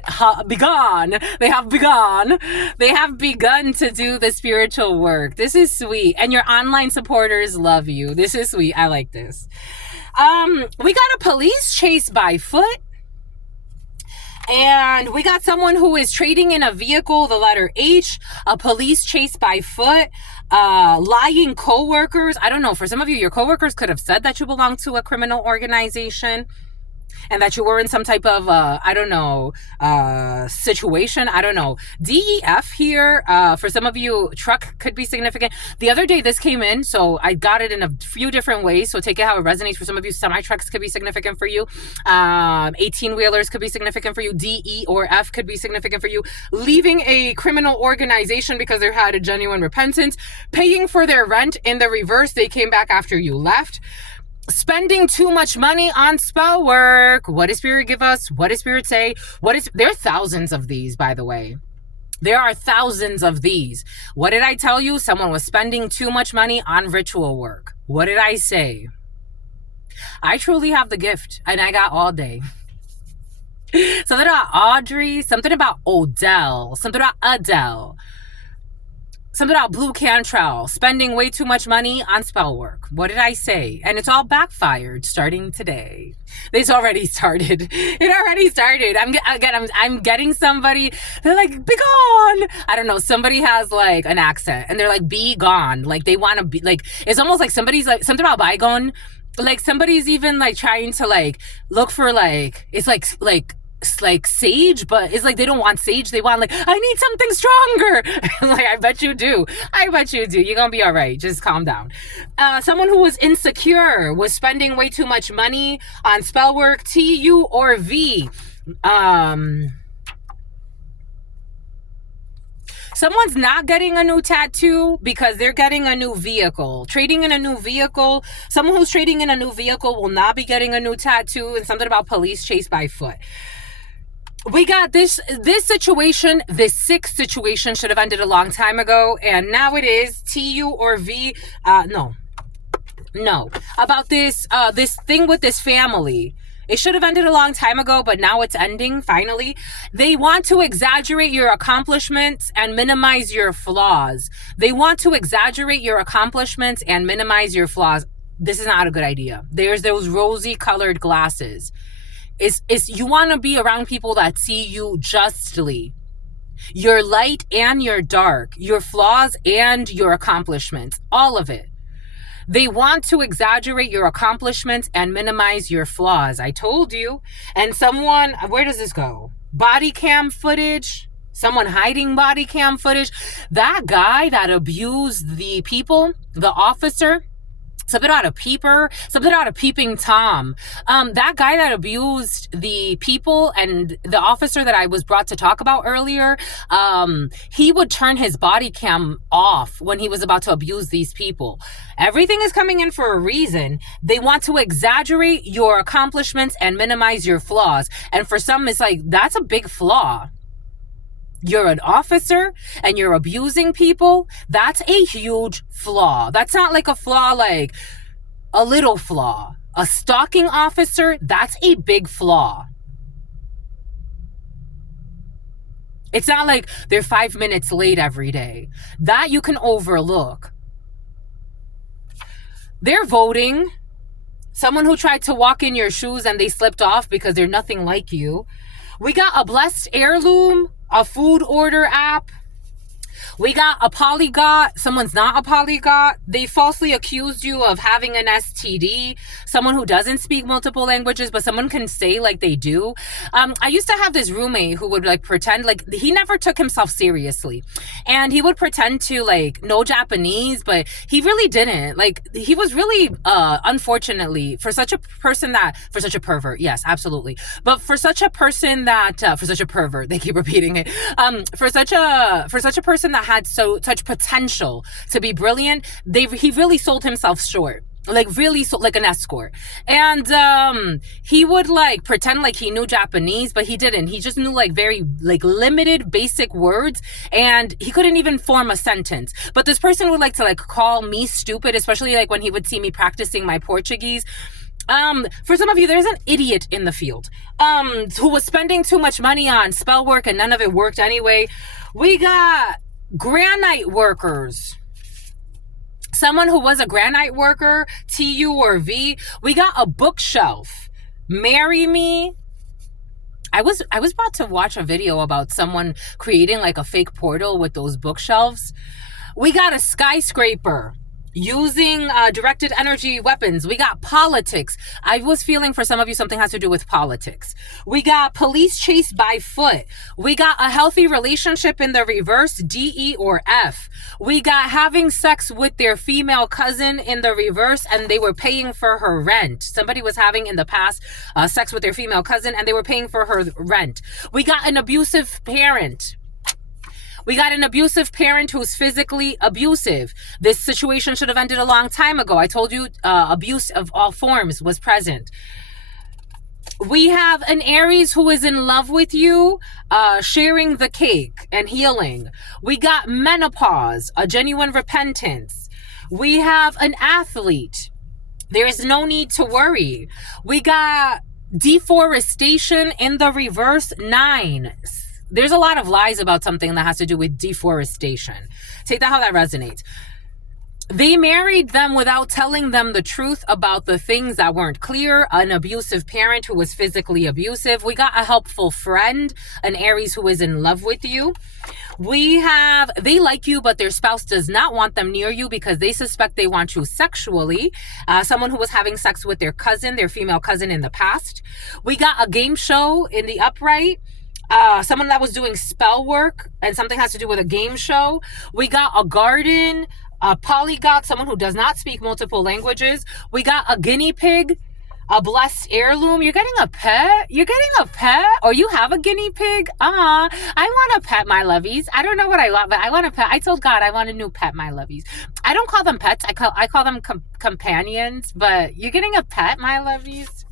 to do the spiritual work. This is sweet. And your online supporters love you. This is sweet. I like this. We got a police chase by foot. And we got someone who is trading in a vehicle, the letter H, a police chase by foot, lying coworkers. I don't know. For some of you, your coworkers could have said that you belong to a criminal organization and that you were in some type of, situation. I don't know. DEF here, for some of you, truck could be significant. The other day, this came in, so I got it in a few different ways. So take it how it resonates. For some of you, semi-trucks could be significant for you. 18-wheelers could be significant for you. DE or F could be significant for you. Leaving a criminal organization because they had a genuine repentance. Paying for their rent. In the reverse, they came back after you left. Spending too much money on spell work. What does Spirit give us? What does Spirit say? There are thousands of these, by the way. There are thousands of these. What did I tell you? Someone was spending too much money on ritual work. What did I say? I truly have the gift, and I got all day. Something about Audrey, something about Odell, something about Adele. Something about Blue Cantrell, spending way too much money on spell work. What did I say? And it's all backfired starting today. It's already started. It already started. I'm getting somebody, they're like, be gone. I don't know. Somebody has like an accent and they're like, be gone. Like they want to be like, it's almost like somebody's like, something about bygone. Like somebody's even like trying to like look for like, it's like sage, but it's like they don't want sage. They want like, I need something stronger. Like, I bet you do. You're gonna be all right. Just calm down. Someone who was insecure, was spending way too much money on spell work. T, U, or V. Someone's not getting a new tattoo because they're getting a new vehicle. Trading in a new vehicle. Someone who's trading in a new vehicle will not be getting a new tattoo. And something about police chase by foot. We got this situation, this sick situation should have ended a long time ago. And now it is T, U, or V. No. About this thing with this family. It should have ended a long time ago, but now it's ending, finally. They want to exaggerate your accomplishments and minimize your flaws. They want to exaggerate your accomplishments and minimize your flaws. This is not a good idea. There's those rosy colored glasses. You want to be around people that see you justly. Your light and your dark, your flaws and your accomplishments, all of it. They want to exaggerate your accomplishments and minimize your flaws. I told you. And someone, where does this go? Body cam footage. Someone hiding body cam footage. That guy that abused the people, the officer, something out of Peeper, something out of Peeping Tom. That guy that abused the people and the officer that I was brought to talk about earlier, he would turn his body cam off when he was about to abuse these people. Everything is coming in for a reason. They want to exaggerate your accomplishments and minimize your flaws. And for some, it's like, that's a big flaw. You're an officer and you're abusing people. That's a huge flaw. That's not like a flaw, like a little flaw. A stalking officer, that's a big flaw. It's not like they're 5 minutes late every day. That you can overlook. They're voting. Someone who tried to walk in your shoes and they slipped off because they're nothing like you. We got a blessed heirloom, a food order app. We got a polyglot. Someone's not a polyglot. They falsely accused you of having an STD. Someone who doesn't speak multiple languages, but someone can say like they do. I used to have this roommate who would like pretend like he never took himself seriously. And he would pretend to like know Japanese, but he really didn't. Like he was really, unfortunately, for such a pervert. Yes, absolutely. But for such a person that, for such a pervert, they keep repeating it. For such a person that had such potential to be brilliant, he really sold himself short. like really, so like an escort. And he would like pretend like he knew Japanese, but he didn't. He just knew like very like limited basic words, and he couldn't even form a sentence. But this person would like to like call me stupid, especially like when he would see me practicing my Portuguese. For some of you, there's an idiot in the field who was spending too much money on spell work and none of it worked anyway. We got granite workers. Someone who was a granite worker, TU or V. We got a bookshelf. Marry me. I was about to watch a video about someone creating like a fake portal with those bookshelves. We got a skyscraper using directed energy weapons. We got politics. I was feeling for some of you something has to do with politics. We got police chase by foot. We got a healthy relationship in the reverse, D, E, or F. We got having sex with their female cousin in the reverse and they were paying for her rent. Somebody was having in the past sex with their female cousin and they were paying for her rent. We got an abusive parent. We got an abusive parent who's physically abusive. This situation should have ended a long time ago. I told you abuse of all forms was present. We have an Aries who is in love with you, sharing the cake and healing. We got menopause, a genuine repentance. We have an athlete. There is no need to worry. We got deforestation in the reverse, 9. There's a lot of lies about something that has to do with deforestation. Take that how that resonates. They married them without telling them the truth about the things that weren't clear. An abusive parent who was physically abusive. We got a helpful friend, an Aries who is in love with you. We have, they like you, but their spouse does not want them near you because they suspect they want you sexually. Someone who was having sex with their cousin, their female cousin in the past. We got a game show in the upright. Someone that was doing spell work and something has to do with a game show. We got a garden, a polyglot, someone who does not speak multiple languages. We got a guinea pig, a blessed heirloom. You're getting a pet? You're getting a pet? Or you have a guinea pig? I want a pet, my lovies. I don't know what I want, but I want a pet. I told God I want a new pet, my lovies. I don't call them pets. I call them companions, but you're getting a pet, my lovies.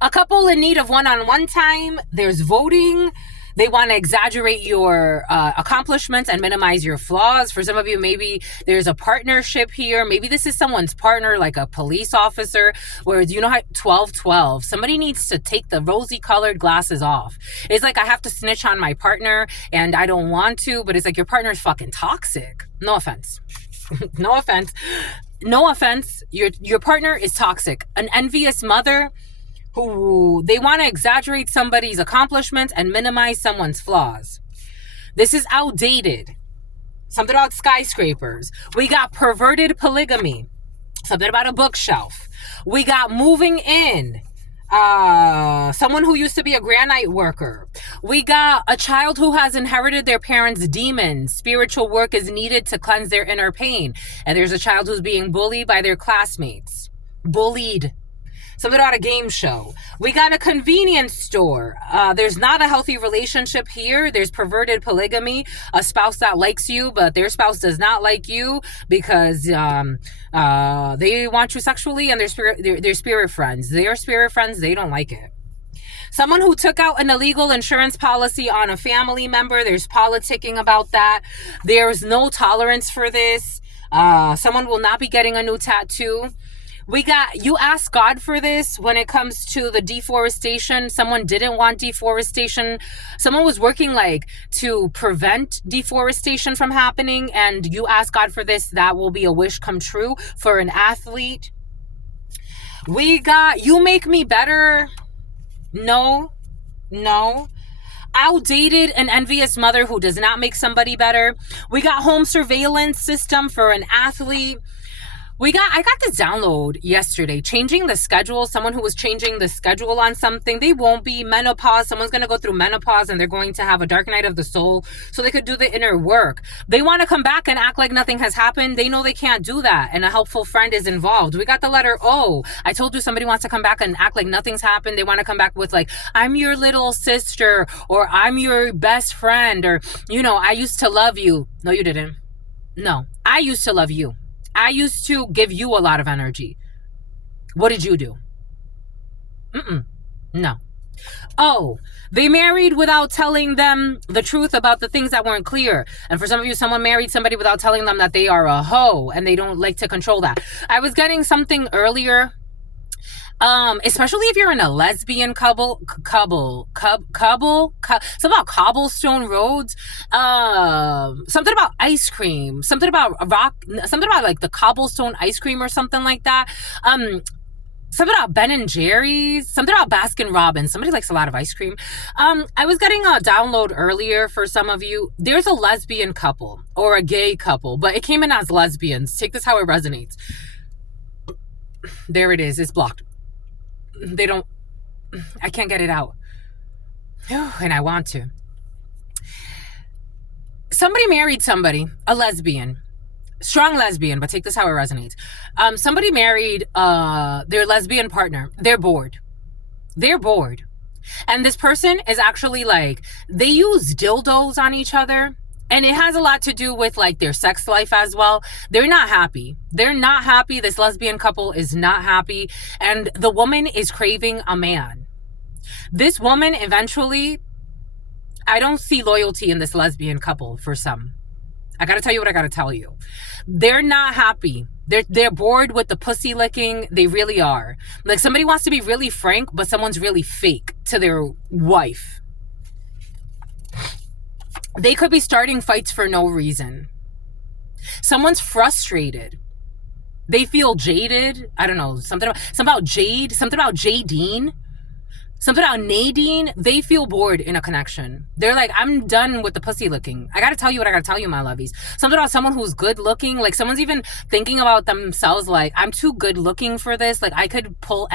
A couple in need of one-on-one time. There's voting. They want to exaggerate your accomplishments and minimize your flaws. For some of you, maybe there's a partnership here. Maybe this is someone's partner, like a police officer, where you know how 12-12. Somebody needs to take the rosy colored glasses off. It's like I have to snitch on my partner and I don't want to, but it's like your partner's fucking toxic. No offense. No offense. No offense. Your partner is toxic. An envious mother who they want to exaggerate somebody's accomplishments and minimize someone's flaws. This is outdated. Something about skyscrapers. We got perverted polygamy. Something about a bookshelf. We got moving in. Someone who used to be a granite worker. We got a child who has inherited their parents' demons. Spiritual work is needed to cleanse their inner pain. And there's a child who's being bullied by their classmates. Bullied. Something about a game show. We got a convenience store. There's not a healthy relationship here. There's perverted polygamy. A spouse that likes you, but their spouse does not like you because they want you sexually, and they're spirit friends. Their spirit friends, they don't like it. Someone who took out an illegal insurance policy on a family member. There's politicking about that. There's no tolerance for this. Someone will not be getting a new tattoo. We got, you ask God for this when it comes to the deforestation. Someone didn't want deforestation. Someone was working like to prevent deforestation from happening, and you ask God for this. That will be a wish come true for an athlete. We got, you make me better. No. Outdated and envious mother who does not make somebody better. We got home surveillance system for an athlete. I got this download yesterday, changing the schedule. Someone who was changing the schedule on something. They won't be. Menopause. Someone's going to go through menopause and they're going to have a dark night of the soul so they could do the inner work. They want to come back and act like nothing has happened. They know they can't do that. And a helpful friend is involved. We got the letter O. I told you somebody wants to come back and act like nothing's happened. They want to come back with like, I'm your little sister, or I'm your best friend, or, you know, I used to love you. No, you didn't. No, I used to love you. I used to give you a lot of energy. What did you do? No. Oh, they married without telling them the truth about the things that weren't clear. And for some of you, someone married somebody without telling them that they are a hoe and they don't like to control that. I was getting something earlier. Especially if you're in a lesbian something about cobblestone roads, something about ice cream, something about something about like the cobblestone ice cream or something like that. Something about Ben and Jerry's, something about Baskin Robbins. Somebody likes a lot of ice cream. I was getting a download earlier for some of you. There's a lesbian couple or a gay couple, but it came in as lesbians. Take this how it resonates. There it is. It's blocked. I can't get it out. And I want to. Somebody married somebody, a lesbian. Strong lesbian, but take this how it resonates. Somebody married their lesbian partner. They're bored. And this person is actually like, they use dildos on each other. And it has a lot to do with like their sex life as well. They're not happy. This lesbian couple is not happy. And the woman is craving a man. This woman eventually, I don't see loyalty in this lesbian couple for some. I gotta tell you what I gotta tell you. They're not happy. They're bored with the pussy licking. They really are. Like somebody wants to be really frank, but someone's really fake to their wife. They could be starting fights for no reason. Someone's frustrated. They feel jaded. I don't know. Something about Jade. Something about Jadine. Something about Nadine. They feel bored in a connection. They're like, I'm done with the pussy licking. I gotta tell you what I gotta tell you, my lovies. Something about someone who's good looking. Like someone's even thinking about themselves like, I'm too good looking for this. Like I could pull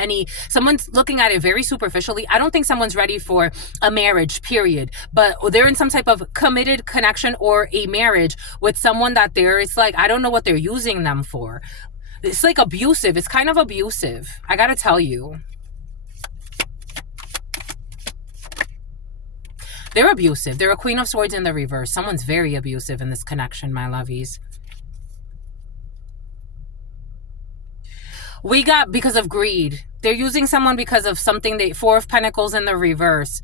someone's looking at it very superficially. I don't think someone's ready for a marriage, period. But they're in some type of committed connection or a marriage with someone that it's like, I don't know what they're using them for. It's like abusive. It's kind of abusive. I gotta tell you. They're abusive. They're a Queen of Swords in the reverse. Someone's very abusive in this connection, my lovies. We got because of greed. They're using someone because of something. Four of Pentacles in the reverse.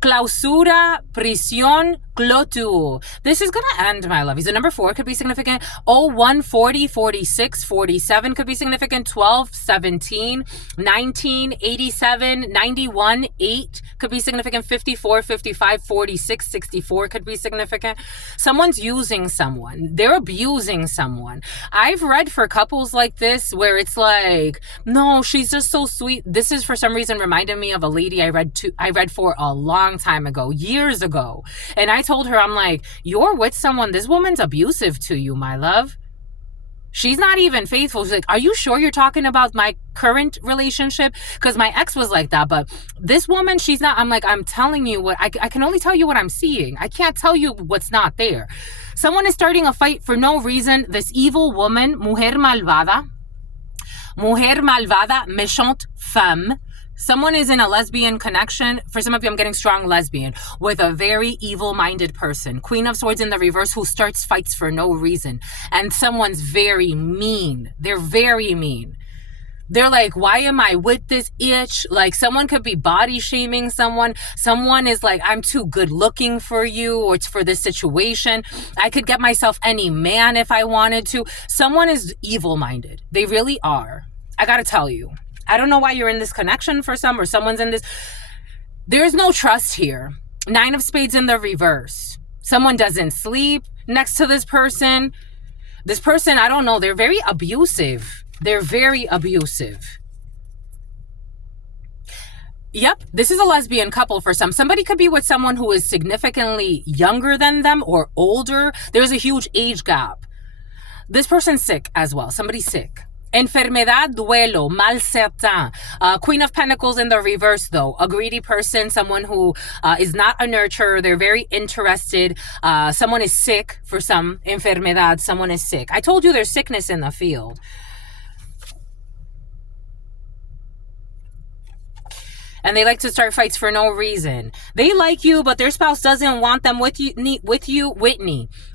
Clausura, prisión, clôture. This is going to end, my lovies. The number 4 could be significant. 1, 40, 46, 47 could be significant. 12, 17, 19, 87, 91, 8 could be significant. 54, 55, 46, 64 could be significant. Someone's using someone. They're abusing someone. I've read for couples like this where it's like, no, she's just so sweet. This is for some reason reminded me of a lady I read for a long time ago, years ago. And I told her, I'm like, you're with someone, this woman's abusive to you, my love. She's not even faithful. She's like, are you sure you're talking about my current relationship? Because my ex was like that. But this woman, she's not. I'm like, I'm telling you what, I can only tell you what I'm seeing. I can't tell you what's not there. Someone is starting a fight for no reason. This evil woman, mujer malvada, méchante femme. Someone is in a lesbian connection. For some of you, I'm getting strong lesbian with a very evil-minded person. Queen of Swords in the reverse who starts fights for no reason. And someone's very mean. They're very mean. They're like, why am I with this itch? Like someone could be body shaming someone. Someone is like, I'm too good looking for you or it's for this situation. I could get myself any man if I wanted to. Someone is evil-minded. They really are. I gotta tell you. I don't know why you're in this connection for some or someone's in this. There's no trust here. 9 of Spades in the reverse. Someone doesn't sleep next to this person. This person, I don't know. They're very abusive. They're very abusive. Yep, this is a lesbian couple for some. Somebody could be with someone who is significantly younger than them or older. There's a huge age gap. This person's sick as well. Somebody's sick. Enfermedad, duelo, mal certain. Queen of Pentacles in the reverse, though. A greedy person, someone who is not a nurturer. They're very interested. Someone is sick for some. Enfermedad, someone is sick. I told you there's sickness in the field. And they like to start fights for no reason. They like you, but their spouse doesn't want them with you,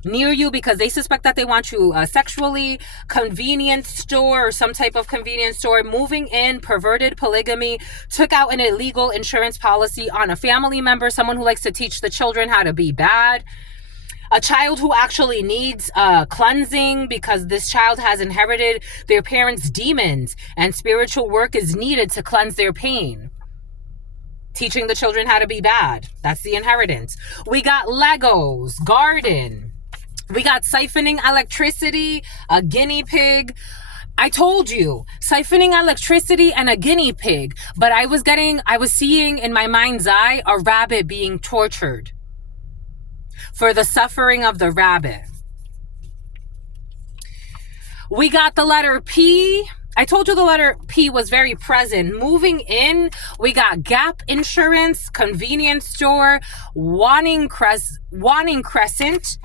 near you, because they suspect that they want you sexually. Convenience store or some type of convenience store. Moving in, perverted polygamy. Took out an illegal insurance policy on a family member. Someone who likes to teach the children how to be bad. A child who actually needs cleansing because this child has inherited their parents' demons, and spiritual work is needed to cleanse their pain. Teaching the children how to be bad. That's the inheritance. We got Legos, garden. We got siphoning electricity, a guinea pig. I told you, siphoning electricity and a guinea pig. But I was seeing in my mind's eye a rabbit being tortured for the suffering of the rabbit. We got the letter P. I told you the letter P was very present. Moving in, we got Gap Insurance, convenience store, Wanting Crescent,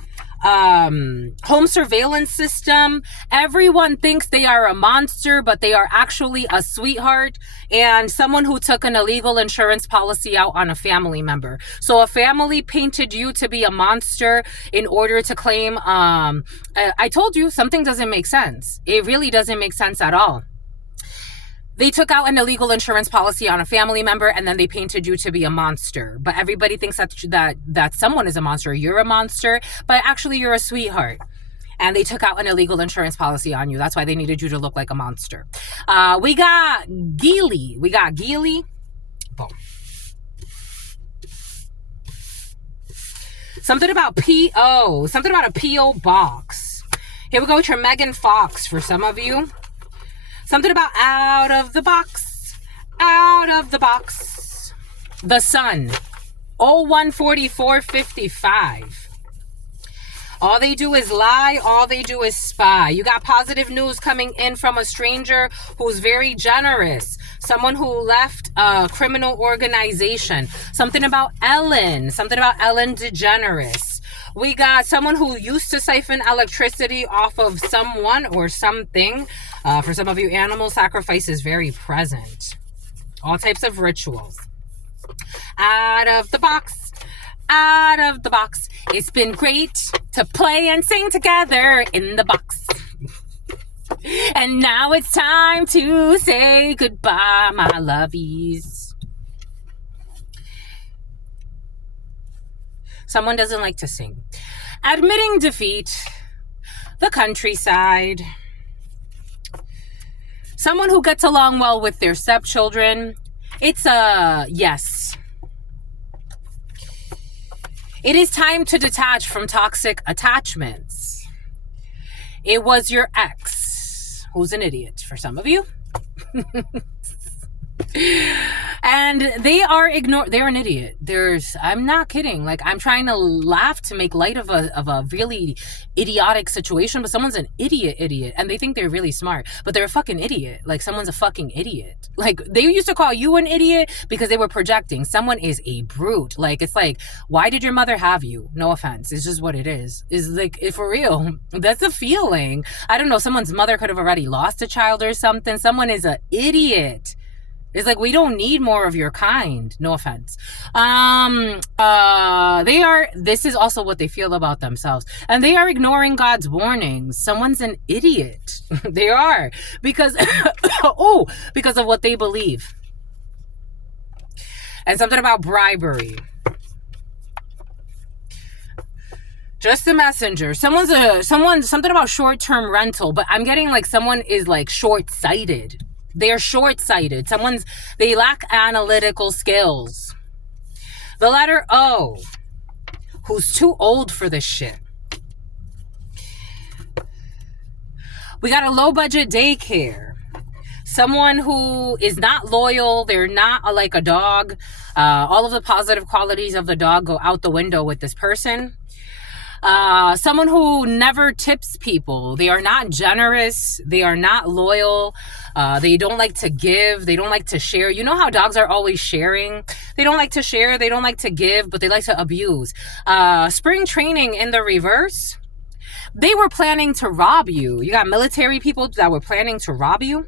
home surveillance system. Everyone thinks they are a monster, but they are actually a sweetheart and someone who took an illegal insurance policy out on a family member. So a family painted you to be a monster in order to claim, I told you something doesn't make sense. It really doesn't make sense at all. They took out an illegal insurance policy on a family member, and then they painted you to be a monster. But everybody thinks that someone is a monster. You're a monster, but actually you're a sweetheart. And they took out an illegal insurance policy on you. That's why they needed you to look like a monster. We got Geely. Boom. Something about P.O. Something about a P.O. box. Here we go with your Megan Fox for some of you. Something about out of the box. The Sun. 014455. All they do is lie. All they do is spy. You got positive news coming in from a stranger who's very generous. Someone who left a criminal organization. Something about Ellen DeGeneres. We got someone who used to siphon electricity off of someone or something. For some of you, animal sacrifice is very present. All types of rituals. Out of the box. It's been great to play and sing together in the box. And now it's time to say goodbye, my lovies. Someone doesn't like to sing. Admitting defeat. The countryside. Someone who gets along well with their stepchildren. It's a yes. It is time to detach from toxic attachments. It was your ex, who's an idiot for some of you. And they're an idiot. I'm not kidding. Like, I'm trying to laugh to make light of a really idiotic situation, but someone's an idiot, and they think they're really smart, but they're a fucking idiot. Like, someone's a fucking idiot. Like, they used to call you an idiot because they were projecting. Someone is a brute. Like, it's like, why did your mother have you? No offense. It's just what it is. It's like, for real. That's a feeling. I don't know. Someone's mother could have already lost a child or something. Someone is an idiot. It's like, we don't need more of your kind. No offense. This is also what they feel about themselves. And they are ignoring God's warnings. Someone's an idiot. They are. Because, because of what they believe. And something about bribery. Just the messenger. Something about short-term rental. But I'm getting like someone is like short-sighted. They're short-sighted. They lack analytical skills. The letter O, who's too old for this shit. We got a low-budget daycare. Someone who is not loyal. They're not like a dog. All of the positive qualities of the dog go out the window with this person. Someone who never tips people. They are not generous. They are not loyal. They don't like to give. They don't like to share. You know how dogs are always sharing? They don't like to share. They don't like to give, but they like to abuse. Spring training in the reverse. They were planning to rob you. You got military people that were planning to rob you.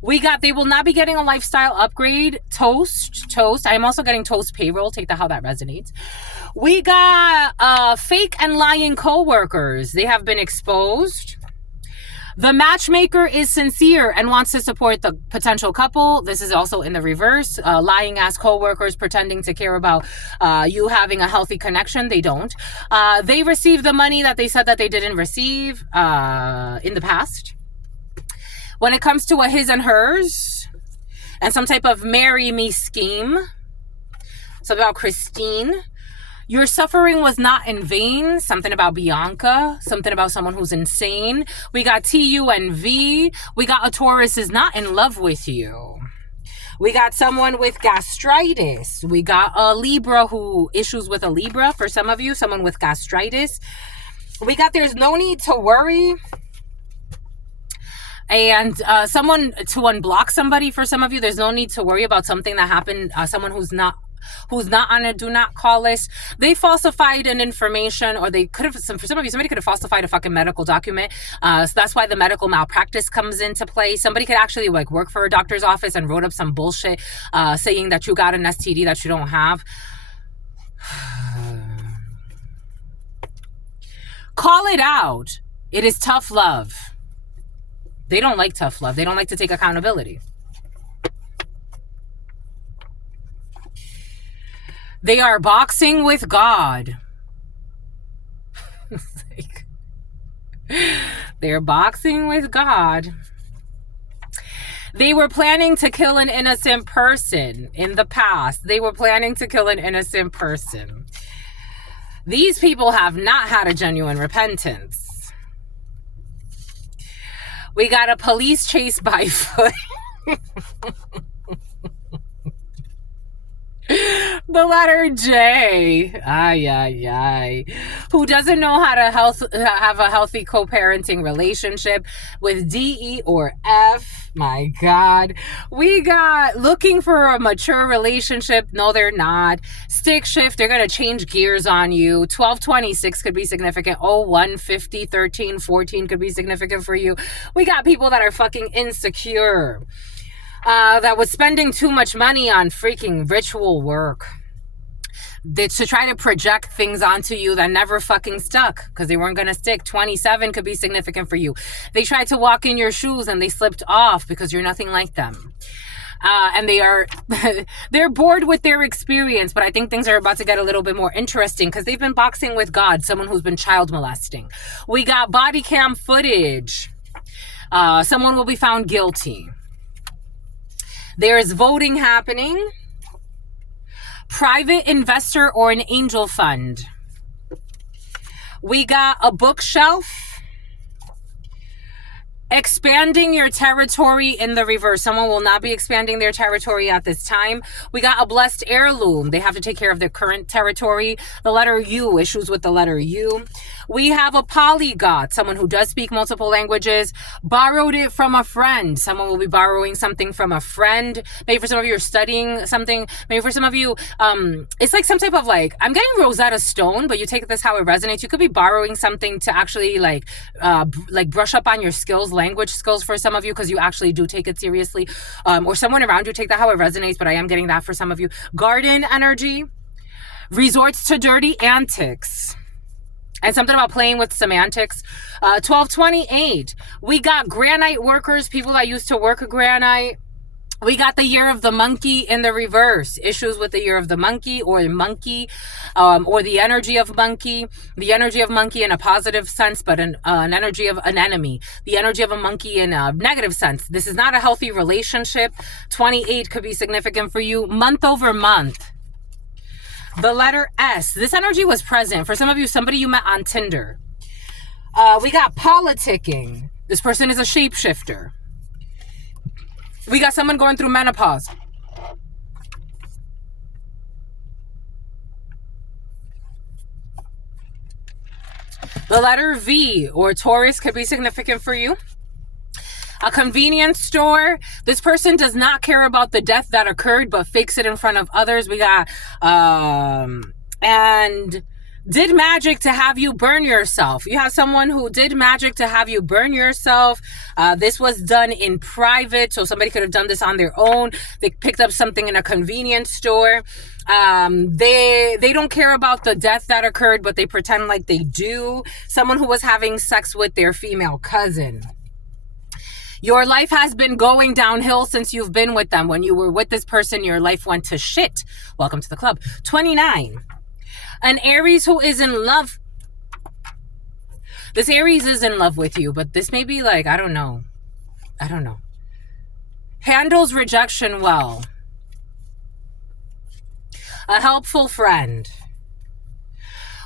We got, they will not be getting a lifestyle upgrade. Toast. I'm also getting toast payroll. Take that how that resonates. We got fake and lying co-workers. They have been exposed. The matchmaker is sincere and wants to support the potential couple. This is also in the reverse. Lying ass co-workers pretending to care about you having a healthy connection. They don't. They received the money that they said that they didn't receive in the past. When it comes to a his and hers and some type of marry me scheme, something about Christine, your suffering was not in vain. Something about Bianca, something about someone who's insane. We got TUNV. We got a Taurus is not in love with you. We got someone with gastritis. We got a Libra who issues with a Libra for some of you, someone with gastritis. We got there's no need to worry. And someone to unblock somebody for some of you. There's no need to worry about something that happened. Someone who's not on a do not call list. They falsified an information, or they could have, for some of you, somebody could have falsified a fucking medical document. So that's why the medical malpractice comes into play. Somebody could actually like work for a doctor's office and wrote up some bullshit saying that you got an STD that you don't have. Call it out. It is tough love. They don't like tough love. They don't like to take accountability. They are boxing with God. They're boxing with God. They were planning to kill an innocent person in the past. They were planning to kill an innocent person. These people have not had a genuine repentance. We got a police chase by foot. The letter J. Who doesn't know how to have a healthy co-parenting relationship with D, E, or F. My God. We got looking for a mature relationship. No, they're not. Stick shift. They're going to change gears on you. 1226 could be significant. 0150, 13, 14 could be significant for you. We got people that are fucking insecure. That was spending too much money on freaking ritual work. To try to project things onto you that never fucking stuck because they weren't going to stick. 27 could be significant for you. They tried to walk in your shoes and they slipped off because you're nothing like them. And they're bored with their experience, but I think things are about to get a little bit more interesting because they've been boxing with God, someone who's been child molesting. We got body cam footage. Someone will be found guilty. There's voting happening. Private investor or an angel fund. We got a bookshelf. Expanding your territory in the reverse. Someone will not be expanding their territory at this time. We got a blessed heirloom. They have to take care of their current territory. The letter U, issues with the letter U. We have a polyglot, someone who does speak multiple languages. Borrowed it from a friend. Someone will be borrowing something from a friend. Maybe for some of you, you're studying something. Maybe for some of you, it's like some type of like, I'm getting Rosetta Stone, but you take this how it resonates. You could be borrowing something to actually like brush up on your skills, language skills for some of you, because you actually do take it seriously. Or someone around you, take that how it resonates, but I am getting that for some of you. Garden energy. Resorts to dirty antics. And something about playing with semantics. 1228. We got granite workers, people that used to work granite. We got the year of the monkey in the reverse. Issues with the year of the monkey or the energy of monkey. The energy of monkey in a positive sense, but an energy of an enemy. The energy of a monkey in a negative sense. This is not a healthy relationship. 28 could be significant for you. Month over month. The letter S. This energy was present. For some of you, somebody you met on Tinder. We got politicking. This person is a shapeshifter. We got someone going through menopause. The letter V or Taurus could be significant for you. A convenience store. This person does not care about the death that occurred, but fakes it in front of others. We got, and did magic to have you burn yourself. You have someone who did magic to have you burn yourself. This was done in private, so somebody could have done this on their own. They picked up something in a convenience store. They don't care about the death that occurred, but they pretend like they do. Someone who was having sex with their female cousin. Your life has been going downhill since you've been with them. When you were with this person, your life went to shit. Welcome to the club. 29. An Aries who is in love. This Aries is in love with you, but this may be like, I don't know. Handles rejection well. A helpful friend.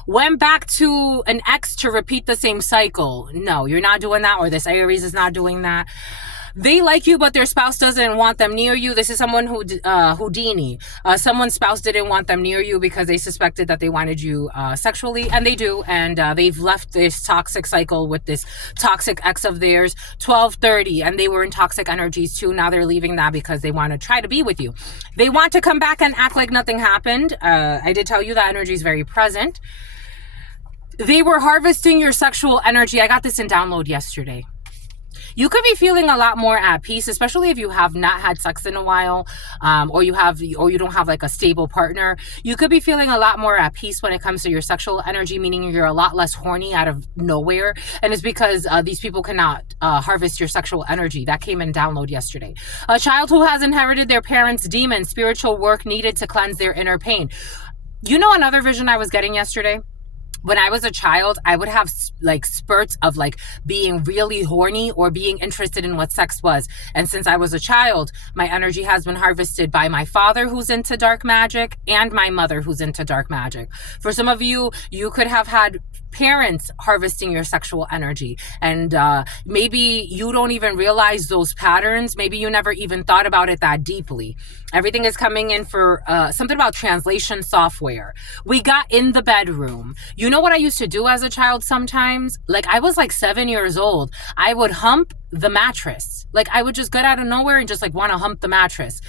Went back to an ex to repeat the same cycle. No, you're not doing that, or this Aries is not doing that. They like you, but their spouse doesn't want them near you. This is someone who, Houdini. Someone's spouse didn't want them near you because they suspected that they wanted you sexually, and they do. And they've left this toxic cycle with this toxic ex of theirs, 12:30, and they were in toxic energies too. Now they're leaving that because they want to try to be with you. They want to come back and act like nothing happened. I did tell you that energy is very present. They were harvesting your sexual energy. I got this in download yesterday. You could be feeling a lot more at peace, especially if you have not had sex in a while, or you don't have like a stable partner. You could be feeling a lot more at peace when it comes to your sexual energy, meaning you're a lot less horny out of nowhere. And it's because these people cannot harvest your sexual energy. That came in download yesterday. A child who has inherited their parents' demons, spiritual work needed to cleanse their inner pain. You know, another vision I was getting yesterday? When I was a child, I would have like spurts of like being really horny or being interested in what sex was. And since I was a child, my energy has been harvested by my father, who's into dark magic, and my mother, who's into dark magic. For some of you, you could have had parents harvesting your sexual energy, and maybe you don't even realize those patterns. Maybe you never even thought about it that deeply. Everything is coming in for something about translation software. We got in the bedroom. You know what I used to do as a child sometimes? Like, I was like 7 years old. I would hump the mattress. Like, I would just get out of nowhere and just like want to hump the mattress.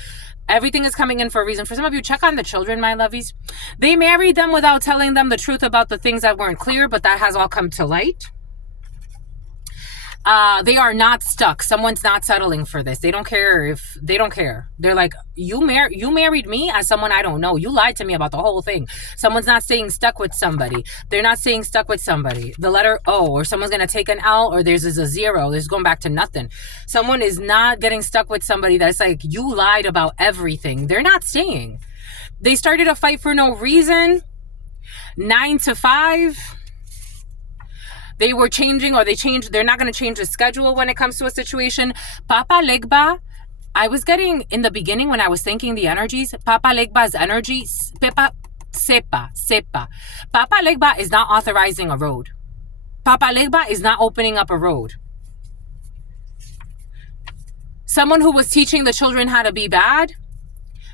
Everything is coming in for a reason. For some of you, check on the children, my lovies. They married them without telling them the truth about the things that weren't clear, but that has all come to light. They are not stuck. Someone's not settling for this. They don't care. They're like, you married me as someone I don't know. You lied to me about the whole thing. Someone's not staying stuck with somebody. They're not staying stuck with somebody. The letter O, or someone's going to take an L, or there's a zero. There's going back to nothing. Someone is not getting stuck with somebody that's like, you lied about everything. They're not staying. They started a fight for no reason. 9 to 5. They were changing, or they're not going to change the schedule when it comes to a situation. Papa Legba, I was getting in the beginning when I was thinking the energies, Papa Legba's energy, Sepa. Papa Legba is not authorizing a road. Papa Legba is not opening up a road. Someone who was teaching the children how to be bad,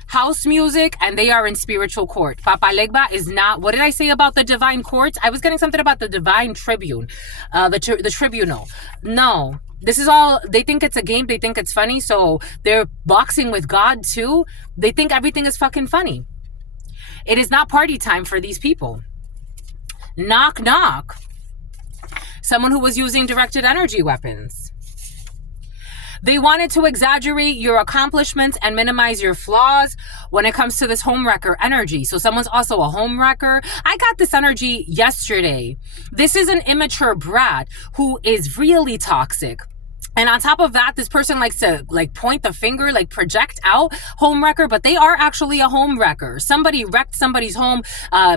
house music, and they are in spiritual court. Papa Legba is not. What did I say about the divine courts? I was getting something about the divine tribune, the tribunal. No, this is all. They think it's a game. They think it's funny. So they're boxing with God too. They think everything is fucking funny. It is not party time for these people. Knock, knock. Someone who was using directed energy weapons. They wanted to exaggerate your accomplishments and minimize your flaws when it comes to this homewrecker energy. So someone's also a homewrecker. I got this energy yesterday. This is an immature brat who is really toxic. And on top of that, this person likes to like point the finger, like project out homewrecker, but they are actually a homewrecker. Somebody wrecked somebody's home,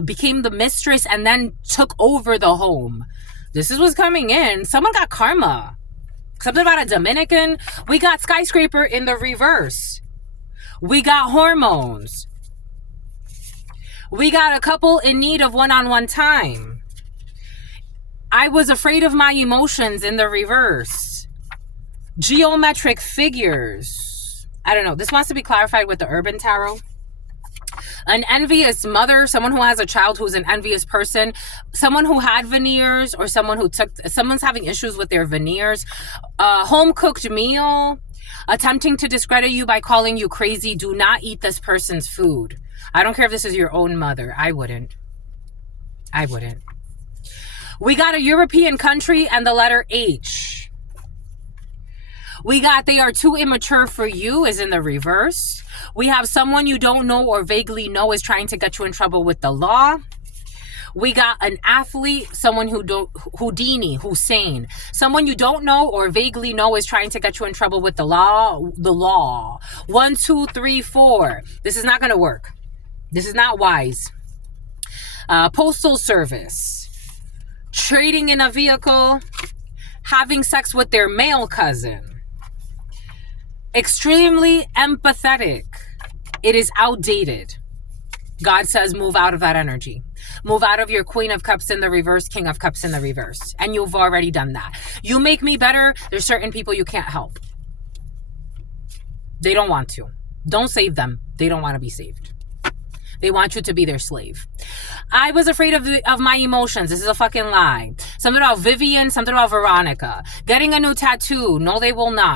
became the mistress, and then took over the home. This is what's coming in. Someone got karma. Something about a Dominican. We got skyscraper in the reverse. We got hormones. We got a couple in need of one-on-one time. I was afraid of my emotions in the reverse. Geometric figures. I don't know. This wants to be clarified with the Urban Tarot. An envious mother, someone who has a child who's an envious person, someone who had veneers, or someone's having issues with their veneers, a home-cooked meal, attempting to discredit you by calling you crazy. Do not eat this person's food. I don't care if this is your own mother. I wouldn't. I wouldn't. We got a European country and the letter H. We got they are too immature for you is in the reverse. We have someone you don't know or vaguely know is trying to get you in trouble with the law. We got an athlete, someone Houdini, Hussein. Someone you don't know or vaguely know is trying to get you in trouble with the law. 1, 2, 3, 4. This is not going to work. This is not wise. Postal service. Trading in a vehicle. Having sex with their male cousin. Extremely empathetic. It is outdated. God says move out of that energy. Move out of your Queen of Cups in the reverse, King of Cups in the reverse. And you've already done that. You make me better. There's certain people you can't help. They don't want to. Don't save them. They don't want to be saved. They want you to be their slave. I was afraid of my emotions. This is a fucking lie. Something about Vivian, something about Veronica. Getting a new tattoo. No, they will not.